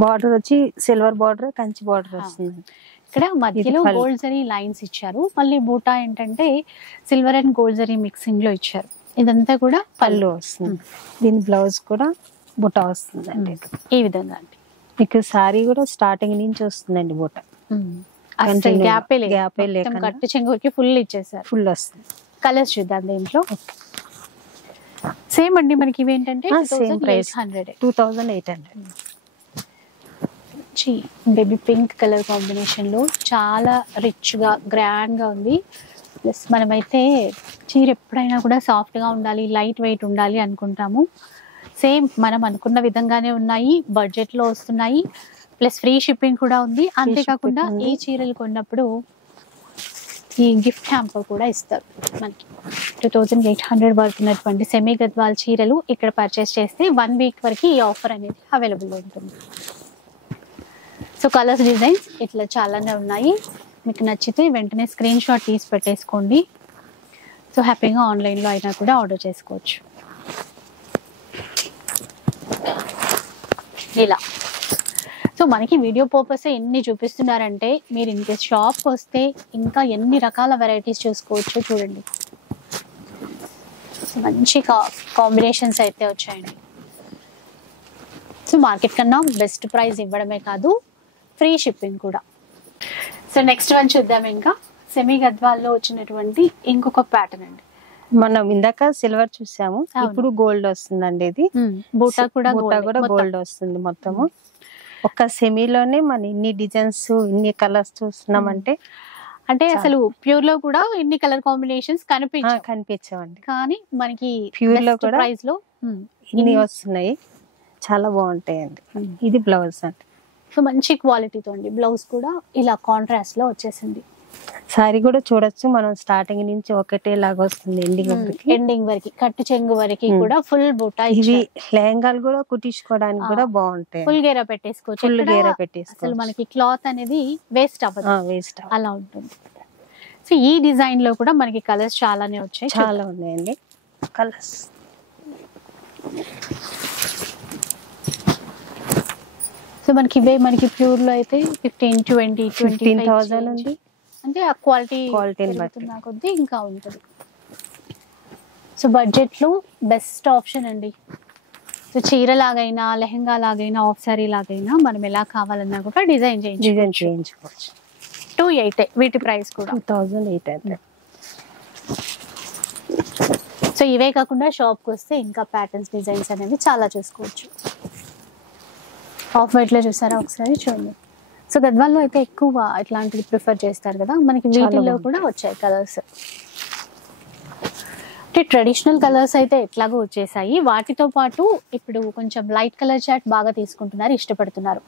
బార్డర్ వచ్చి సిల్వర్ బార్డర్ కంచి బార్డర్ వస్తుంది. ఇక్కడ మధ్యలో గోల్డ్ జరీ లైన్స్ ఇచ్చారు, మళ్ళీ బూటా ఏంటంటే silver and gold zari mixing లో ఇచ్చారు. ఇదంతా కూడా పళ్ళు వస్తుంది. దీని బ్లౌజ్ కూడా బుటా వస్తుంది అండి ఈ విధంగా. అండి మీకు సారీ కూడా స్టార్టింగ్ నుంచి వస్తుందండి బుటా, గ్యాపే లేకుండా కట్టు చెంగుకి ఫుల్ ఇచ్చేసారు, ఫుల్ వస్తుంది. కలర్స్ చూద్దాం దీంట్లో. సేమ్ అండి మనకి ఇవి ఏంటంటే 2800. బేబీ పింక్ కలర్ కాంబినేషన్ లో చాలా రిచ్ గా గ్రాండ్ గా ఉంది. ప్లస్ మనమైతే చీర ఎప్పుడైనా కూడా సాఫ్ట్ గా ఉండాలి, లైట్ వెయిట్ ఉండాలి అనుకుంటాము. సేమ్ మనం అనుకున్న విధంగానే ఉన్నాయి, బడ్జెట్ లో వస్తున్నాయి, ప్లస్ ఫ్రీ షిప్పింగ్ కూడా ఉంది. అంతేకాకుండా ఈ చీరలు కొన్నప్పుడు ఈ గిఫ్ట్ హ్యాంపర్ కూడా ఇస్తారు మనకి. 2800 పడుతున్నటువంటి సెమీ గద్వాల్ చీరలు ఇక్కడ పర్చేస్ చేస్తే 1 వీక్ వరకు ఈ ఆఫర్ అనేది అవైలబుల్ ఉంటుంది. సో కలర్స్ డిజైన్స్ ఇట్లా చాలానే ఉన్నాయి. మీకు నచ్చితే వెంటనే స్క్రీన్ షాట్ తీసి పెట్టేసుకోండి. సో హ్యాపీగా ఆన్లైన్లో అయినా కూడా ఆర్డర్ చేసుకోవచ్చు. ఇలా సో మనకి వీడియో పర్పస్ ఎన్ని చూపిస్తున్నారంటే మీరు ఇంకే షాప్కి వస్తే ఇంకా ఎన్ని రకాల వెరైటీస్ చూసుకోవచ్చు. చూడండి, మంచి కాంబినేషన్స్ అయితే వచ్చాయండి. సో మార్కెట్ కన్నా బెస్ట్ ప్రైస్ ఇవ్వడమే కాదు, ఫ్రీ షిప్పింగ్ కూడా. సో నెక్స్ట్ వన్ చూద్దాం. ఇంకా సెమీ గద్వాల్లో వచ్చినటువంటి ఇంకొక ప్యాటర్న్ అండి. మనం ఇందాక సిల్వర్ చూసాము, ఇప్పుడు గోల్డ్ వస్తుందండి. ఇది బూటా కూడా గోల్డ్ వస్తుంది. మొత్తము ఒక సెమీలోనే మన ఇన్ని డిజైన్స్ ఇన్ని కలర్స్ చూస్తున్నామంటే అంటే అసలు ప్యూర్ లో కూడా ఇన్ని కలర్ కాంబినేషన్స్ కనిపించవండి, కానీ మనకి ప్యూర్ లో కూడా ప్రైస్ లో ఇన్ని వస్తున్నాయి, చాలా బాగుంటాయండి. ఇది బ్లౌజ్ అండి. సో మంచి క్వాలిటీతో అండి. బ్లౌజ్ కూడా ఇలా కాంట్రాస్ట్ లో వచ్చేసింది. సారీ కూడా చూడొచ్చు మనం, స్టార్టింగ్ నుంచి ఒకటే లాగా వస్తుంది ఎండింగ్ వరకు కట్టు చెంగు వరకు కూడా ఫుల్ బూటా. ఇవి లెహంగాలు కూడా కుట్టించుకోవడానికి కూడా బాగుంటాయి, ఫుల్ గేరా పెట్టేసుకోవచ్చు. అసలు మనకి క్లాత్ అనేది వేస్ట్ అవ్వదు, అలా ఉంటుంది. సో ఈ డిజైన్ లో కూడా మనకి కలర్స్ చాలానే వచ్చాయి, చాలా ఉన్నాయండి కలర్స్. సో మనకి ఇవే మనకి ప్యూర్ లో అయితే 15,000 ఉంది. అంటే ఆ క్వాలిటీ కొద్దీ ఇంకా ఉంటుంది. సో బడ్జెట్ లో బెస్ట్ ఆప్షన్ అండి. సో చీర లాగైనా లెహంగా లాగైనా ఆఫ్ సారీ లాగైనా మనం ఎలా కావాలన్నా కూడా డిజైన్ చేయించుకోవచ్చు. 280 వీటి ప్రైస్ కూడా 2800. సో ఇవే కాకుండా షాప్కి వస్తే ఇంకా ప్యాటర్న్స్ డిజైన్స్ అనేవి చాలా చూసుకోవచ్చు. ఆఫ్ వైట్ లో చూసారా ఒకసారి చూడండి. సో గద్వాల్లో అయితే ఎక్కువ ఇట్లాంటివి ప్రిఫర్ చేస్తారు కదా, మనకి వీటిల్లో కూడా వచ్చాయి కలర్స్. అంటే ట్రెడిషనల్ కలర్స్ అయితే ఎట్లాగో వచ్చేసాయి, వాటితో పాటు ఇప్పుడు కొంచెం లైట్ కలర్ చార్ట్ బాగా తీసుకుంటున్నారు, ఇష్టపడుతున్నారు.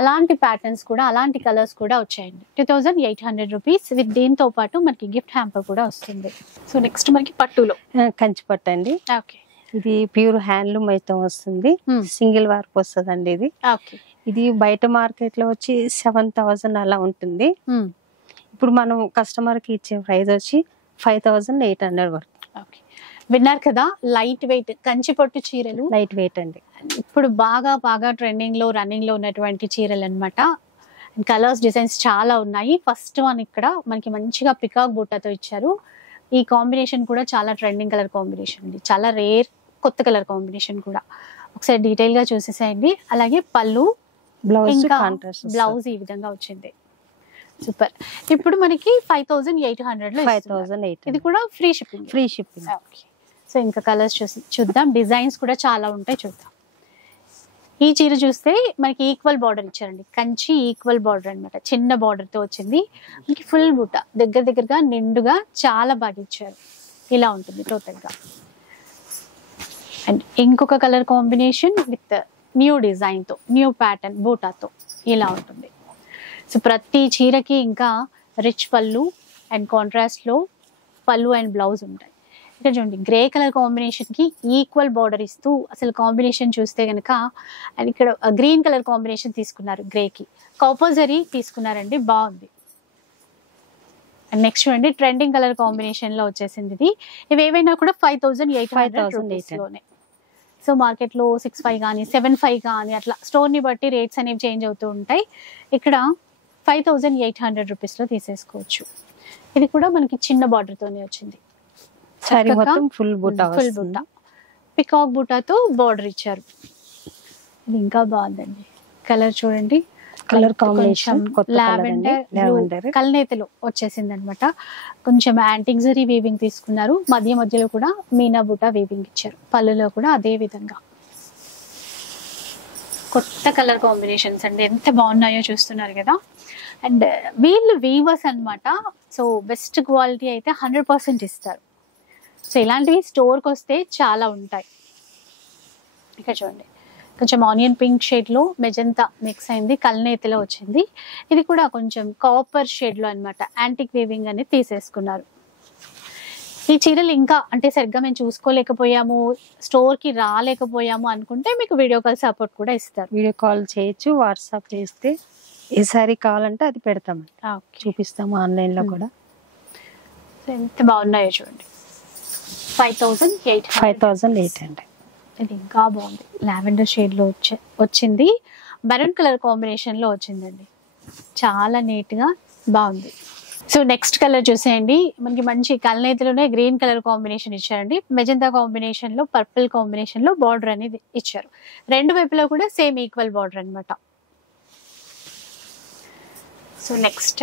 అలాంటి ప్యాటర్న్స్ కూడా అలాంటి కలర్స్ కూడా వచ్చాయండి. 2800 రూపీస్. విత్ దీంతో పాటు మనకి గిఫ్ట్ హ్యాంపర్ కూడా వస్తుంది. సో నెక్స్ట్ మనకి పట్టులో కంచి పట్టు అండి. ఓకే, ఇది ప్యూర్ హ్యాండ్లూమ్ అయితే వస్తుంది, సింగిల్ వర్క్ వస్తుంది ఇది. ఇది బయట మార్కెట్ లో వచ్చి 7,000 అలా ఉంటుంది. ఇప్పుడు మనం కస్టమర్ కి ఇచ్చే ప్రైస్ వచ్చి 5,800 వరకు. విన్నారు కదా, లైట్ వెయిట్ కంచి పట్టు చీరలు, లైట్ వెయిట్ అండి. ఇప్పుడు బాగా ట్రెండింగ్ లో రన్నింగ్ లో ఉన్నటువంటి చీరలు అనమాట. కలర్స్ డిజైన్స్ చాలా ఉన్నాయి. ఫస్ట్ వన్ ఇక్కడ మనకి మంచిగా పికాక్ బూటాతో ఇచ్చారు, ఈ కాంబినేషన్ కూడా చాలా ట్రెండింగ్ కలర్ కాంబినేషన్ అండి, చాలా రేర్ కొత్త కలర్ కాంబినేషన్ కూడా. ఒకసారి డీటెయిల్ గా చూసేసేయండి. అలాగే పళ్ళు, బ్లౌజ్ ఇంకా కాంట్రాస్ట్ బ్లౌజ్ ఈ విధంగా వచ్చింది. సూపర్. ఇప్పుడు మనకి 5800 లో 5800 ఇది కూడా free shipping. Free shipping. Okay. So ఇంకా కలర్స్ చూద్దాం, డిజైన్స్ కూడా చాలా ఉంటాయి చూద్దాం. ఈ చీర చూస్తే మనకి ఈక్వల్ బార్డర్ ఇచ్చారండి, కంచి ఈక్వల్ బార్డర్ అన్నమాట, చిన్న బార్డర్ తో వచ్చింది. మనకి ఫుల్ బుట్ట దగ్గరగా నిండుగా చాలా బాగా ఇచ్చారు. ఇలా ఉంటుంది టోటల్ గా. అండ్ ఇంకొక colour combination with new design తో, న్యూ ప్యాటర్న్ బూటాతో ఇలా ఉంటుంది. సో ప్రతి చీరకి ఇంకా రిచ్ పళ్ళు అండ్ కాంట్రాస్ట్ లో పళ్ళు అండ్ బ్లౌజ్ ఉంటాయి. ఇక్కడ చూడండి గ్రే కలర్ కాంబినేషన్ కి ఈక్వల్ బార్డర్ ఇస్తూ అసలు కాంబినేషన్ చూస్తే కనుక అది ఇక్కడ గ్రీన్ కలర్ కాంబినేషన్ తీసుకున్నారు, గ్రే కి కాపర్ తీసుకున్నారండి, బాగుంది. అండ్ నెక్స్ట్ చూడండి ట్రెండింగ్ కలర్ కాంబినేషన్ లో వచ్చేసింది ఇది. ఇవి ఏవైనా కూడా 5800 లోనే. సో మార్కెట్ లో 65 కానీ 75 కానీ అట్లా స్టోర్ ని బట్టి రేట్స్ అనేవి చేంజ్ అవుతూ ఉంటాయి. ఇక్కడ 5800 రూపీస్ లో తీసేసుకోవచ్చు. ఇది కూడా మనకి చిన్న బార్డర్ తోనే వచ్చింది. సారీ మొత్తం ఫుల్ బుట్ట, ఫుల్ బుట్ట, పికాక్ బుట్టాతో బార్డర్ ఇచ్చారు. ఇది ఇంకా బాగుందండి. కలర్ చూడండి, కలర్ కాంబినేషన్ లావెండర్ కల్నేతలో వచ్చేసింది అనమాట. కొంచెం యాంటిక్ జరీ వీవింగ్ తీసుకున్నారు, మధ్యలో కూడా మీనా బుట్ట వీవింగ్ ఇచ్చారు. పళ్ళులో కూడా అదే విధంగా కొత్త కలర్ కాంబినేషన్స్ అండి, ఎంత బాగున్నాయో చూస్తున్నారు కదా. అండ్ వీళ్ళు వీవర్స్ అన్నమాట. సో బెస్ట్ క్వాలిటీ అయితే 100% ఇస్తారు. సో ఇలాంటివి స్టోర్కి వస్తే చాలా ఉంటాయి. ఇక్కడ చూడండి కొంచెం ఆనియన్ పింక్ షేడ్ లో మెజంతా మిక్స్ అయింది, కల్నేతిలో వచ్చింది. ఇది కూడా కొంచెం కాపర్ షేడ్ లో అన్నమాట, యాంటిక్ వీవింగ్ అనేది తీసేసుకున్నారు. ఈ చీరలు ఇంకా అంటే సరిగ్గా మేము చూసుకోలేకపోయాము, స్టోర్ కి రాలేకపోయాము అనుకుంటే మీకు వీడియో కాల్ సపోర్ట్ కూడా ఇస్తారు. వీడియో కాల్ చేయొచ్చు, వాట్సాప్ చేస్తే ఏ సారీ కావాలంటే అది పెడతామండి, చూపిస్తాము ఆన్లైన్ లో కూడా. ఎంత బాగున్నాయో చూడండి. 5800. ఇది ఇంకా బాగుంది, లావెండర్ షేడ్ లో వచ్చింది, మెరూన్ కలర్ కాంబినేషన్ లో వచ్చిందండి, చాలా నీట్ గా బాగుంది. సో నెక్స్ట్ కలర్ చూసేయండి, మనకి మంచి కల్నేతిలోనే గ్రీన్ కలర్ కాంబినేషన్ ఇచ్చారండి, మెజంతా కాంబినేషన్ లో పర్పుల్ కాంబినేషన్ లో బార్డర్ అనేది ఇచ్చారు. రెండు వైపులో కూడా సేమ్ ఈక్వల్ బార్డర్ అన్నమాట. సో నెక్స్ట్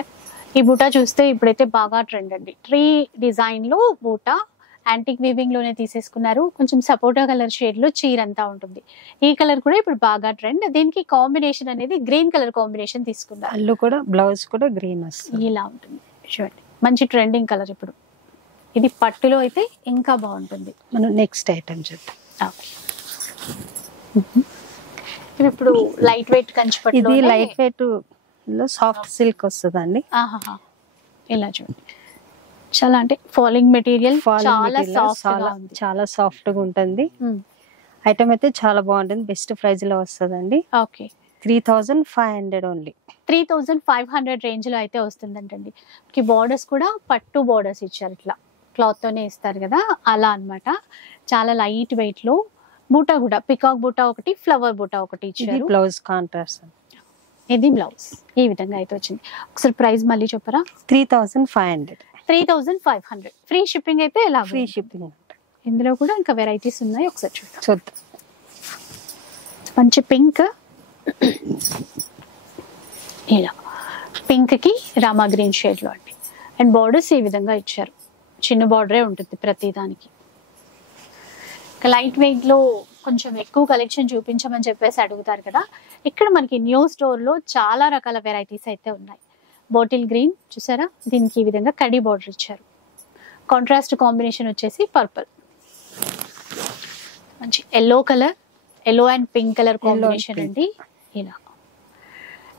ఈ బూటా చూస్తే ఇప్పుడైతే బాగా ట్రెండ్ అండి, ట్రీ డిజైన్ లో బూటా యాంటిక్ వీవింగ్ లోనే తీసేసుకున్నారు. కొంచెం సపోటా కలర్ షేడ్ లో చీర అంతా ఉంటుంది. ఈ కలర్ కూడా ఇప్పుడు బాగా ట్రెండ్. దీనికి కాంబినేషన్ అనేది గ్రీన్ కలర్ కాంబినేషన్ తీసుకున్నారు. అల్లు కూడా బ్లౌజ్ కూడా గ్రీన్ వస్తుంది, ఇలా ఉంటుంది చూడండి, మంచి ట్రెండింగ్ కలర్. ఇప్పుడు ఇది పట్టులో అయితే ఇంకా బాగుంటుంది. మనం నెక్స్ట్ ఐటమ్ చూద్దాం. ఇది ఇప్పుడు లైట్ వెయిట్ కంచి పట్టు, ఇది లైట్ వెయిట్ లో సాఫ్ట్ సిల్క్ వస్తుందండి. ఇలా చూడండి, చాలా అంటే ఫాలింగ్ మెటీరియల్, చాలా సాఫ్ట్ గా ఉంటుంది. ఐటమ్ అయితే చాలా బాగుంటుంది, బెస్ట్ ప్రైస్ లో వస్తుందండి. Okay, 3500 only. 3500 రేంజ్ లో అయితే వస్తుందంటండి. బార్డర్స్ కూడా పట్టు బార్డర్స్ ఇచ్చారు, ఇట్లా క్లాత్ తోనే ఇస్తారు కదా అలా అన్నమాట. చాలా లైట్ వెయిట్ లో బూటా కూడా పికాక్ బూటా ఒకటి, ఫ్లవర్ బూటా ఒకటి ఇచ్చారు. బ్లౌజ్ కాంట్రాస్ట్, ఇది బ్లౌజ్ ఈ విధంగా అయితే వచ్చింది. ఒకసారి ప్రైస్ మళ్ళీ చెప్పరా? 3500. 3500 ఫ్రీ షిప్పింగ్ అయితే ఎలా? Free shipping. ఇందులో కూడా ఇంకా వెరైటీస్ ఉన్నాయి, ఒకసారి చూద్దాం. మంచి పింక్, ఇలా పింక్ కి రామా గ్రీన్ షేడ్ లో అండి. అండ్ బార్డర్స్ ఈ విధంగా ఇచ్చారు, చిన్న బార్డరే ఉంటుంది ప్రతి దానికి. లైట్ వెయిట్ లో కొంచెం ఎక్కువ కలెక్షన్ చూపించమని చెప్పేసి అడుగుతారు కదా, ఇక్కడ మనకి న్యూ స్టోర్ లో చాలా రకాల వెరైటీస్ అయితే ఉన్నాయి. బాటిల్ గ్రీన్ చూసారా, దీనికి ఈ విధంగా కడీ బార్డర్ ఇచ్చారు. కాంట్రాస్ట్ కాంబినేషన్ వచ్చేసి పర్పుల్, మంచి yellow colour, yellow and pink colour combination అండి. ఇలా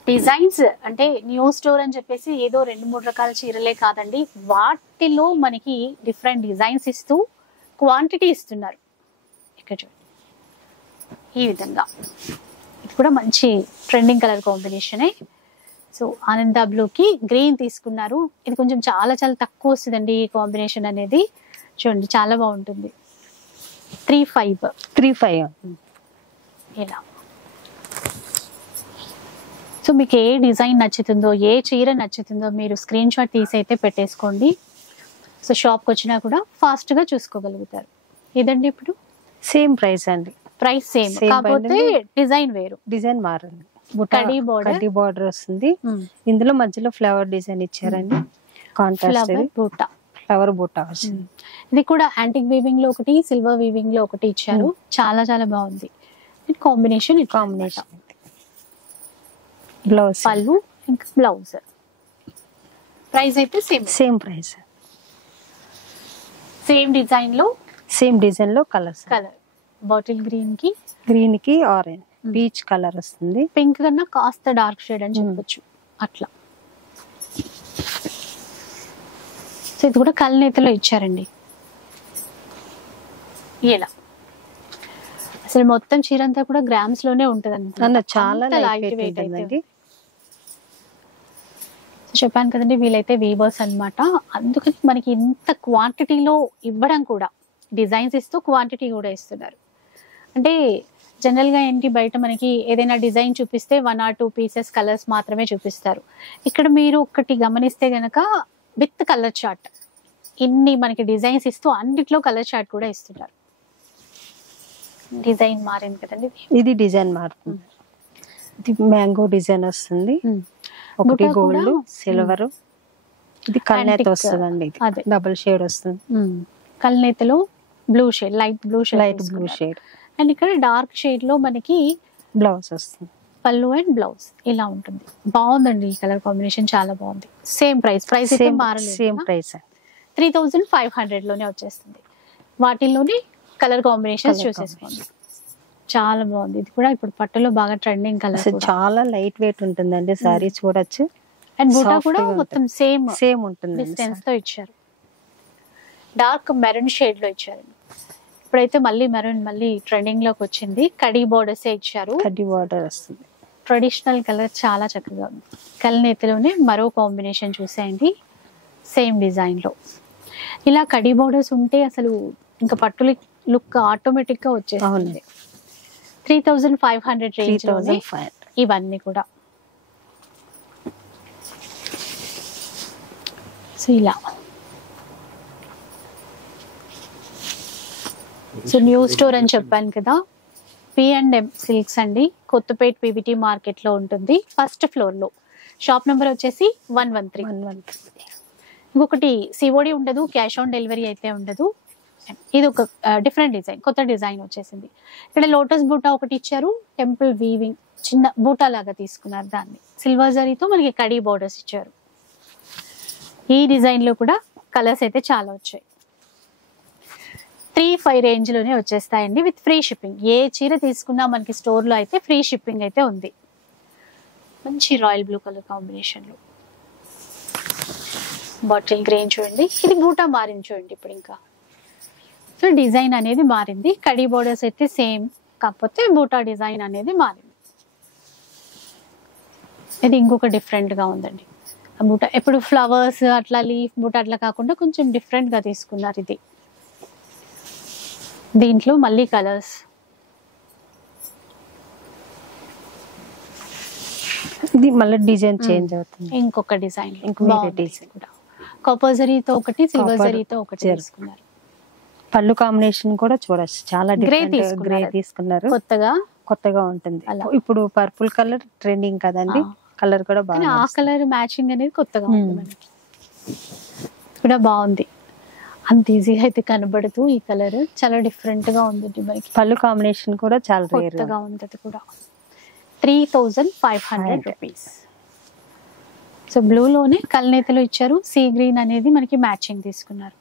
డిజైన్స్ అంటే న్యూ స్టోర్ అని చెప్పేసి ఏదో 2-3 రకాల చీరలే కాదండి, వాటిలో మనకి డిఫరెంట్ డిజైన్స్ ఇస్తూ క్వాంటిటీ ఇస్తున్నారు. ఇక్కడ చూడండి ఈ విధంగా, ఇది కూడా మంచి ట్రెండింగ్ కలర్ కాంబినేషనే. సో ఆనంద బ్లూకి గ్రీన్ తీసుకున్నారు. ఇది కొంచెం చాలా చాలా తక్కువ వస్తుందండి ఈ కాంబినేషన్ అనేది. చూడండి చాలా బాగుంటుంది. 3500 ఇలా. సో మీకు ఏ డిజైన్ నచ్చుతుందో, ఏ చీర నచ్చుతుందో మీరు స్క్రీన్ షాట్ తీసి అయితే పెట్టేసుకోండి. సో షాప్కి వచ్చినా కూడా ఫాస్ట్ గా చూసుకోగలుగుతారు. ఇదండి ఇప్పుడు సేమ్ ప్రైస్ అండి. ప్రైస్ సేమ్, Same కాకపోతే డిజైన్ వేరు. డిజైన్ మారండి. కడ్డీ border. కడ్డీ బార్డర్ వస్తుంది. ఇందులో మధ్యలో ఫ్లవర్ డిజైన్ ఇచ్చారండి. కాంట్రాస్ట్ ఫ్లవర్ బూటా, ఫ్లవర్ బూటా వస్తుంది. ఇది కూడా యాంటిక్ వీవింగ్ లో ఒకటి, సిల్వర్ వీవింగ్ లో ఒకటి ఇచ్చారు. చాలా చాలా బాగుంది. Combination combination. బ్లౌజ్ పళ్ళు ఇంకా బ్లౌజ్. ప్రైస్ అయితే same same price. Same design లో సేమ్ డిజైన్ లో కలర్స్. కలర్ బాటిల్ గ్రీన్ కి, గ్రీన్ కి ఆరెంజ్, పీచ్ కలర్ వస్తుంది. పింక్ కన్నా కాస్త డార్క్ షేడ్ అని చెప్పొచ్చు అట్లా. సో ఇది కూడా కళ్ళనేతలో ఇచ్చారండి. ఇలా అసలు మొత్తం చీర అంతా కూడా గ్రామ్స్ లోనే ఉంటది. చాలా లైట్ వెయిట్ అయితే చెప్పాను కదండి, వీలైతే వీవర్స్ అన్నమాట. అందుకని మనకి ఇంత క్వాంటిటీలో ఇవ్వడం కూడా, డిజైన్స్ ఇస్తూ క్వాంటిటీ కూడా ఇస్తున్నారు. అంటే జనరల్ గా ఏంటి, బయట మనకి ఏదైనా డిజైన్ చూపిస్తే 1 or 2 పీసెస్ కలర్స్ మాత్రమే చూపిస్తారు. ఇక్కడ మీరు ఒకటి గమనిస్తే గనక విత్ కలర్ చార్ట్, ఇన్ని మనకి డిజైన్స్ ఇస్తూ అన్నిట్లో కలర్ చార్ట్ కూడా ఇస్తున్నారు. డిజైన్ మారింది కదండి, ఇది డిజైన్ మారుతుంది. ఇది మ్యాంగో డిజైన్ వస్తుంది. ఒకటి గోల్డ్, సిల్వర్. ఇది కల్నేత వస్తుందండి. అదే డబుల్ షేడ్ వస్తుంది. కల్నేతలో blue shade, light blue shade, light blue shade. And ఇక్కడ డార్క్ షేడ్ లో మనకి బ్లౌజ్ వస్తుంది. పళ్ళు అండ్ బ్లౌజ్ ఇలా ఉంటుంది. బాగుందండి ఈ కలర్ కాంబినేషన్, చాలా బాగుంది. సేమ్ ప్రైస్, ప్రైస్ అయితే మారలేదు. సేమ్ ప్రైస్ 3500 లోనే వచ్చేస్తుంది. వాటిల్లోనే కలర్ కాంబినేషన్స్ చూసేసుకోండి. చాలా బాగుంది. ఇది కూడా ఇప్పుడు పట్టులో బాగా ట్రెండింగ్ కలర్. చాలా లైట్ వెయిట్ ఉంటుందండి సారీ, చూడొచ్చు. అండ్ బూటా కూడా మొత్తం సేమ్ ఉంటుంది. డిస్టెన్స్ తో ఇచ్చారు. డార్క్ మెరూన్ షేడ్ లో ఇచ్చారు. ఇప్పుడైతే మళ్ళీ మెరూన్ మళ్ళీ ట్రెండింగ్ లోకి వచ్చింది. కడీ బోర్డర్స్ ఇచ్చారు. కడ్డీ బార్డర్ వస్తుంది. ట్రెడిషనల్ కలర్ చాలా చక్కగా ఉంది. కల్నేతలోనే మరో కాంబినేషన్ చూసేయండి, సేమ్ డిజైన్ లో. ఇలా కడీ బోర్డర్స్ ఉంటే అసలు ఇంకా పట్టుల లుక్ ఆటోమేటిక్ గా వచ్చేస్తుంది. 3500 రేంజ్ లోనే ఇవన్నీ కూడా. సో ఇలా సో న్యూ స్టోర్ అని చెప్పాను కదా, P&M సిల్క్స్ అండి, కొత్తపేట్ PVT మార్కెట్ లో ఉంటుంది. ఫస్ట్ ఫ్లోర్ లో. షాప్ నెంబర్ వచ్చేసి 113. ఇంకొకటి COD ఉండదు, క్యాష్ ఆన్ డెలివరీ అయితే ఉండదు. ఇది ఒక డిఫరెంట్ డిజైన్, కొత్త డిజైన్ వచ్చేసింది. ఇక్కడ లోటస్ బూటా ఒకటి ఇచ్చారు, టెంపుల్ వీవింగ్ చిన్న బూటా లాగా తీసుకున్నారు దాన్ని. సిల్వర్ జరీతో మనకి కడీ బోర్డర్స్ ఇచ్చారు. ఈ డిజైన్ లో కూడా కలర్స్ అయితే చాలా వచ్చాయి. 3500 రేంజ్ లోనే వచ్చేస్తాయండి, విత్ ఫ్రీ షిప్పింగ్. ఏ చీర తీసుకున్నా మనకి స్టోర్ లో అయితే ఫ్రీ షిప్పింగ్ అయితే ఉంది. మంచి రాయల్ బ్లూ కలర్ కాంబినేషన్ లో బాటిల్ గ్రీన్ చూడండి. ఇది బూటా మారింది చూడండి ఇప్పుడు. ఇంకా సో డిజైన్ అనేది మారింది. కడీ బోర్డర్స్ అయితే సేమ్, కాకపోతే బూటా డిజైన్ అనేది మారింది. ఇది ఇంకొక డిఫరెంట్ గా ఉందండి. బూటా ఎప్పుడు ఫ్లవర్స్ అట్లా లీఫ్ బూటా అట్లా కాకుండా కొంచెం డిఫరెంట్ గా తీసుకున్నారు. ఇది దీంట్లో మళ్ళీ కలర్స్. ఇది మళ్ళీ డిజైన్ చేంజ్ అవుతుంది. ఇంకొక డిజైన్, ఇంకొక డిజైన్ కూడా కాపర్ జరీతో ఒకటి, సిల్వర్ జరీతో ఒకటి తీసుకున్నారు. పళ్ళు కాంబినేషన్ కూడా చూడొచ్చు, చాలా గ్రే తీసుకున్నారు. కొత్తగా ఉంటుంది. ఇప్పుడు పర్పుల్ కలర్ ట్రెండింగ్ కదండి, కలర్ కూడా బాగా. ఆ కలర్ మ్యాచింగ్ అనేది కొత్తగా ఉంది మనకి, కూడా బాగుంది. అంత ఈజీగా అయితే కనబడుతూ ఈ కలర్ చాలా డిఫరెంట్ గా ఉంది మనకి. పళ్ళు కాంబినేషన్ కూడా చాలా కొత్తగా ఉంది. అది కూడా 3500 రూపీస్. సో బ్లూ లోనే కల్నేతలో ఇచ్చారు. సీ గ్రీన్ అనేది మనకి మ్యాచింగ్ తీసుకున్నారు.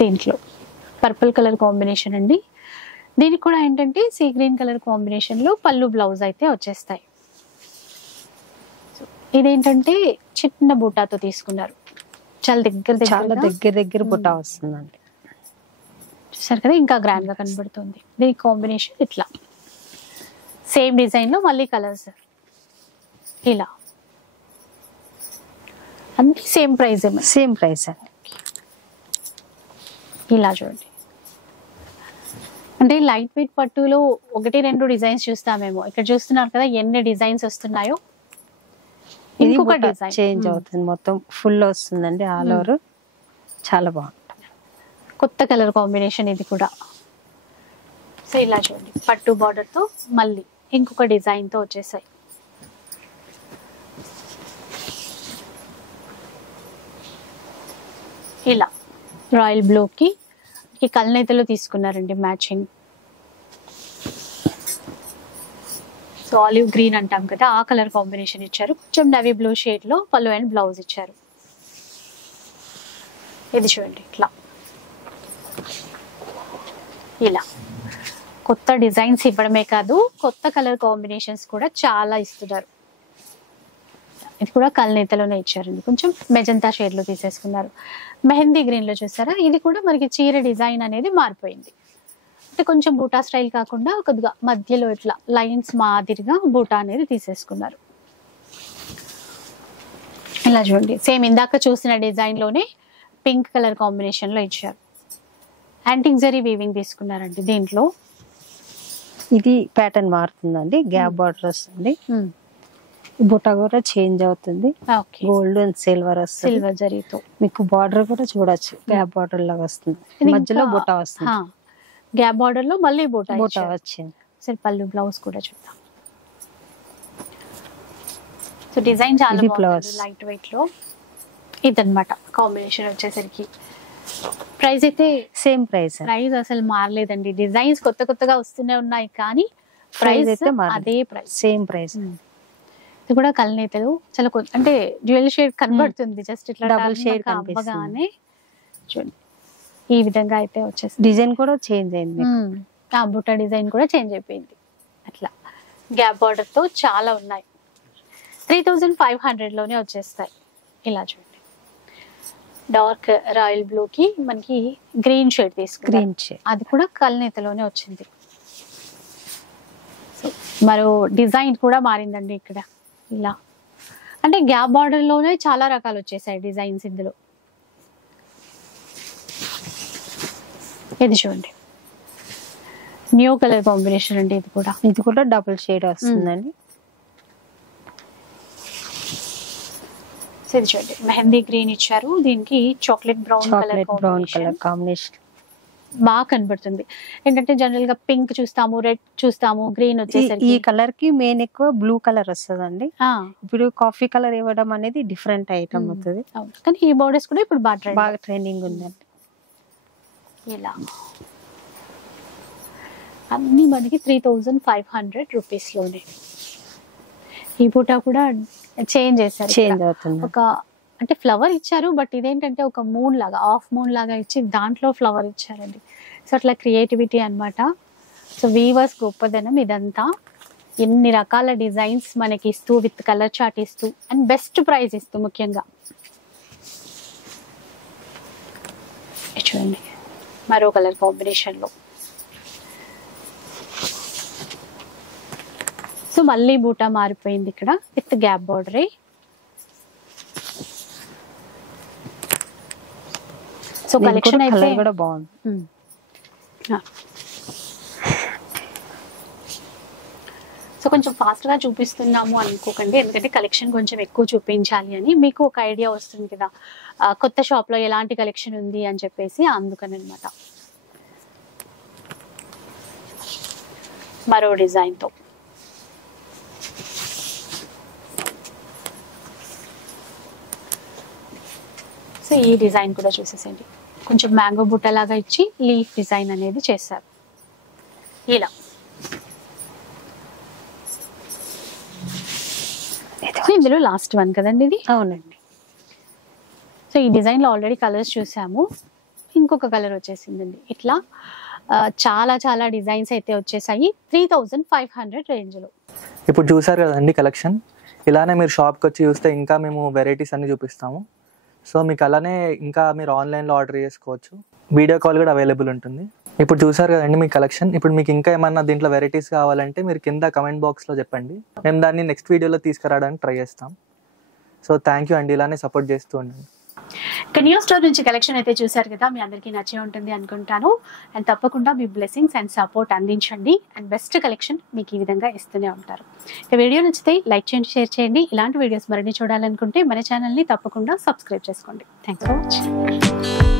దీంట్లో పర్పుల్ కలర్ కాంబినేషన్ అండి. దీనికి కూడా ఏంటంటే సీ గ్రీన్ కలర్ కాంబినేషన్ లో పళ్ళు బ్లౌజ్ అయితే వచ్చేస్తాయి. ఇదేంటంటే చిన్న బూటాతో తీసుకున్నారు. చాలా దగ్గర బూటా వస్తుందండి. చూసారు కదా, ఇంకా గ్రాండ్ గా కనబడుతుంది. దీని కాంబినేషన్ ఇట్లా సేమ్ డిజైన్ లో మళ్ళీ కలర్స్ ఇలా అన్ని సేమ్ ప్రైస్. సేమ్ ప్రైస్ అండి. ఇలా చూడండి, అంటే లైట్ వెయిట్ పట్టులో 1-2 డిజైన్స్ చూస్తామేమో. ఇక్కడ చూస్తున్నారు కదా ఎన్ని డిజైన్స్ వస్తున్నాయో. ఇంకొక డిజైన్ చేంజ్ అవుతుంది, మొత్తం ఫుల్ వస్తుందండి ఆల్ ఓవర్, చాలా బాగుంటుంది. కొత్త కలర్ కాంబినేషన్ ఇది కూడా. సో ఇలా చూడండి, పట్టు బార్డర్ తో మళ్ళీ ఇంకొక డిజైన్ తో వచ్చేసాయి. ఇలా రాయల్ బ్లూ కి కల్నేతలో తీసుకున్నారండి మ్యాచింగ్. సో ఆలివ్ గ్రీన్ అంటాం కదా, ఆ కలర్ కాంబినేషన్ ఇచ్చారు. కొంచెం నవీ బ్లూ షేడ్ లో పళ్ళు అండ్ బ్లౌజ్ ఇచ్చారు. ఇది చూడండి ఇట్లా, ఇలా కొత్త డిజైన్స్ ఇవ్వడమే కాదు, కొత్త కలర్ కాంబినేషన్స్ కూడా చాలా ఇస్తున్నారు. ఇది కూడా కల్నేతలోనే ఇచ్చారండి, కొంచెం మెజంతా షేడ్ లో తీసేసుకున్నారు. మెహందీ గ్రీన్ లో చూసారా, ఇది కూడా మనకి చీర డిజైన్ అనేది మారిపోయింది. అంటే కొంచెం బూటా స్టైల్ కాకుండా కొద్దిగా మధ్యలో ఇట్లా లైన్స్ మాదిరిగా బూటా అనేది తీసేసుకున్నారు. ఇలా చూడండి, సేమ్ ఇందాక చూసిన డిజైన్ లోనే పింక్ కలర్ కాంబినేషన్ లో ఇచ్చారు. యాంటిక్ జరీ వీవింగ్ తీసుకున్నారండి దీంట్లో. ఇది ప్యాటర్న్ మారుతుందండి, గ్యాప్ బార్డర్ వస్తుంది, బుట్ట కూడా చేంజ్ అవుతుంది, గోల్డ్ అండ్ సిల్వర్ వస్తుంది, సిల్వర్ జరీతో. మీకు బార్డర్ కూడా చూడొచ్చు, గ్యాప్ బార్డర్ లాగా వస్తుంది, మధ్యలో బుట్ట వస్తుంది, గ్యాప్ బార్డర్ లో మళ్ళీ బూటా వచ్చింది. సరే పళ్ళు బ్లౌజ్ కూడా చూద్దాం. సో డిజైన్ చాలా బాగుంది, లైట్ వెయిట్ లో. ఇదన్నమాట కాంబినేషన్ వచ్చేసరికి. ప్రైస్ అయితే సేమ్ ప్రైస్ అసలు మారలేదండి. డిజైన్స్ కొత్త కొత్తగా వస్తూనే ఉన్నాయి కానీ ప్రైస్ అయితే అదే ప్రైస్, సేమ్ ప్రైస్. ఇది కూడా కల్నేతలు చాలా అంటే డ్యూయల్ షేడ్ కనబడుతుంది, జస్ట్ ఇట్లా డబుల్ షేడ్ కనబడగానే చూడండి ఈ విధంగా అయితే వచ్చేసి డిజైన్ కూడా చేంజ్ అయింది, ఆ బుట్ట డిజైన్ కూడా చేంజ్ అయిపోయింది. అట్లా గ్యాప్ బార్డర్ తో చాలా ఉన్నాయి. 3500 లోనే వచ్చేస్తాయి. ఇలా చూడండి, డార్క్ రాయల్ బ్లూ కి మనకి గ్రీన్ షేడ్ తీసుకున్నాం, గ్రీన్ షేడ్, అది కూడా కల్నేతలోనే వచ్చింది. మరో డిజైన్ కూడా మారిందండి ఇక్కడ. ఇలా అంటే గ్యాప్ బార్డర్ లోనే చాలా రకాలు వచ్చేసాయి డిజైన్స్ ఇందులో. ఇది చూడండి, న్యూ కలర్ కాంబినేషన్ అండి. ఇది కూడా డబుల్ షేడ్ వస్తుందండి. సో ఇది చూడండి, మెహందీ గ్రీన్ ఇచ్చారు, దీనికి చాక్లెట్ బ్రౌన్ కలర్ కాంబినేషన్ బాగా కనబడుతుంది. ఏంటంటే జనరల్ గా పింక్ చూస్తాము, రెడ్ చూస్తాము, గ్రీన్ వచ్చేసరికి ఈ కలర్ కి మెయిన్ ఎక్కువ బ్లూ కలర్ వస్తుందండి. ఇప్పుడు కాఫీ కలర్ ఇవ్వడం అనేది డిఫరెంట్ ఐటమ్ అవుతుంది, కానీ ఈ బోర్డర్స్ కూడా ఇప్పుడు బాగా ట్రెండింగ్ ఉందండి. ఇలా అన్ని మనకి 3500 రూపీస్ లోనే. ఈ పూట కూడా చేంజ్ చేశారు, చేంజ్ అవుతుంది. ఒక అంటే ఫ్లవర్ ఇచ్చారు, బట్ ఇదేంటంటే ఒక మూన్ లాగా, హాఫ్ మూన్ లాగా ఇచ్చి దాంట్లో ఫ్లవర్ ఇచ్చారండి. సో అట్లా క్రియేటివిటీ అన్నమాట. సో వీవర్స్ గొప్పదనం ఇదంతా. ఎన్ని రకాల డిజైన్స్ మనకి ఇస్తూ, విత్ కలర్ చార్ట్ ఇస్తూ, అండ్ బెస్ట్ ప్రైస్ ఇస్తూ ముఖ్యంగా. చూడండి మరో కలర్ కాంబినేషన్ లో. సో మళ్ళీ బూటా మారిపోయింది ఇక్కడ, with gap border. So collection అయితే కూడా బాగుంది. సో కొంచెం ఫాస్ట్ గా చూపిస్తున్నాము అనుకోకండి, ఎందుకంటే కలెక్షన్ కొంచెం ఎక్కువ చూపించాలి అని మీకు ఒక ఐడియా వస్తుంది కదా, కొత్త షాప్ లో ఎలాంటి కలెక్షన్ ఉంది అని చెప్పేసి, అందుకని అనమాట. మరో డిజైన్ తో సో ఈ డిజైన్ కూడా చూసేసండి, కొంచెం మ్యాంగో బుట్ట లాగా ఇచ్చి లీఫ్ డిజైన్ అనేది చేశారు. ఇలా ఇందులో లాస్ట్ వన్ కదండి ఇది. అవునండి. సో ఈ డిజైన్ లో ఆల్రెడీ కలర్స్ చూసాము, ఇంకొక కలర్ వచ్చేసిందండి. ఇట్లా చాలా చాలా డిజైన్స్ అయితే వచ్చేసాయి 3500 రేంజ్ లో. ఇప్పుడు చూసారు కదండి కలెక్షన్. ఇలానే మీరు షాప్కి వచ్చి చూస్తే ఇంకా మేము వెరైటీస్ అన్ని చూపిస్తాము. సో మీకు అలానే ఇంకా మీరు ఆన్లైన్లో ఆర్డర్ చేసుకోవచ్చు, వీడియో కాల్ కూడా అవైలబుల్ ఉంటుంది. ఇప్పుడు చూసారు కదండి మీ కలెక్షన్. ఇప్పుడు మీకు ఇంకా ఏమన్నా దీంట్లో వెరైటీస్ కావాలంటే మీరు కింద కమెంట్ బాక్స్లో చెప్పండి, మేము దాన్ని నెక్స్ట్ వీడియోలో తీసుకురావడానికి ట్రై చేస్తాం. సో థ్యాంక్ యూ అండి, ఇలానే సపోర్ట్ చేస్తూ ఉండండి. ఇక న్యూ స్టోర్ నుంచి కలెక్షన్ అయితే చూసారు కదా, మీ అందరికీ నచ్చే ఉంటుంది అనుకుంటాను. అండ్ తప్పకుండా మీ బ్లెస్సింగ్స్ అండ్ సపోర్ట్ అందించండి. అండ్ బెస్ట్ కలెక్షన్ మీకు ఈ విధంగా ఇస్తూనే ఉంటారు. ఇక వీడియో నచ్చితే లైక్ చేయండి, షేర్ చేయండి. ఇలాంటి వీడియోస్ మరిన్ని చూడాలనుకుంటే మన ఛానల్ని తప్పకుండా సబ్స్క్రైబ్ చేసుకోండి. Thanks for watching.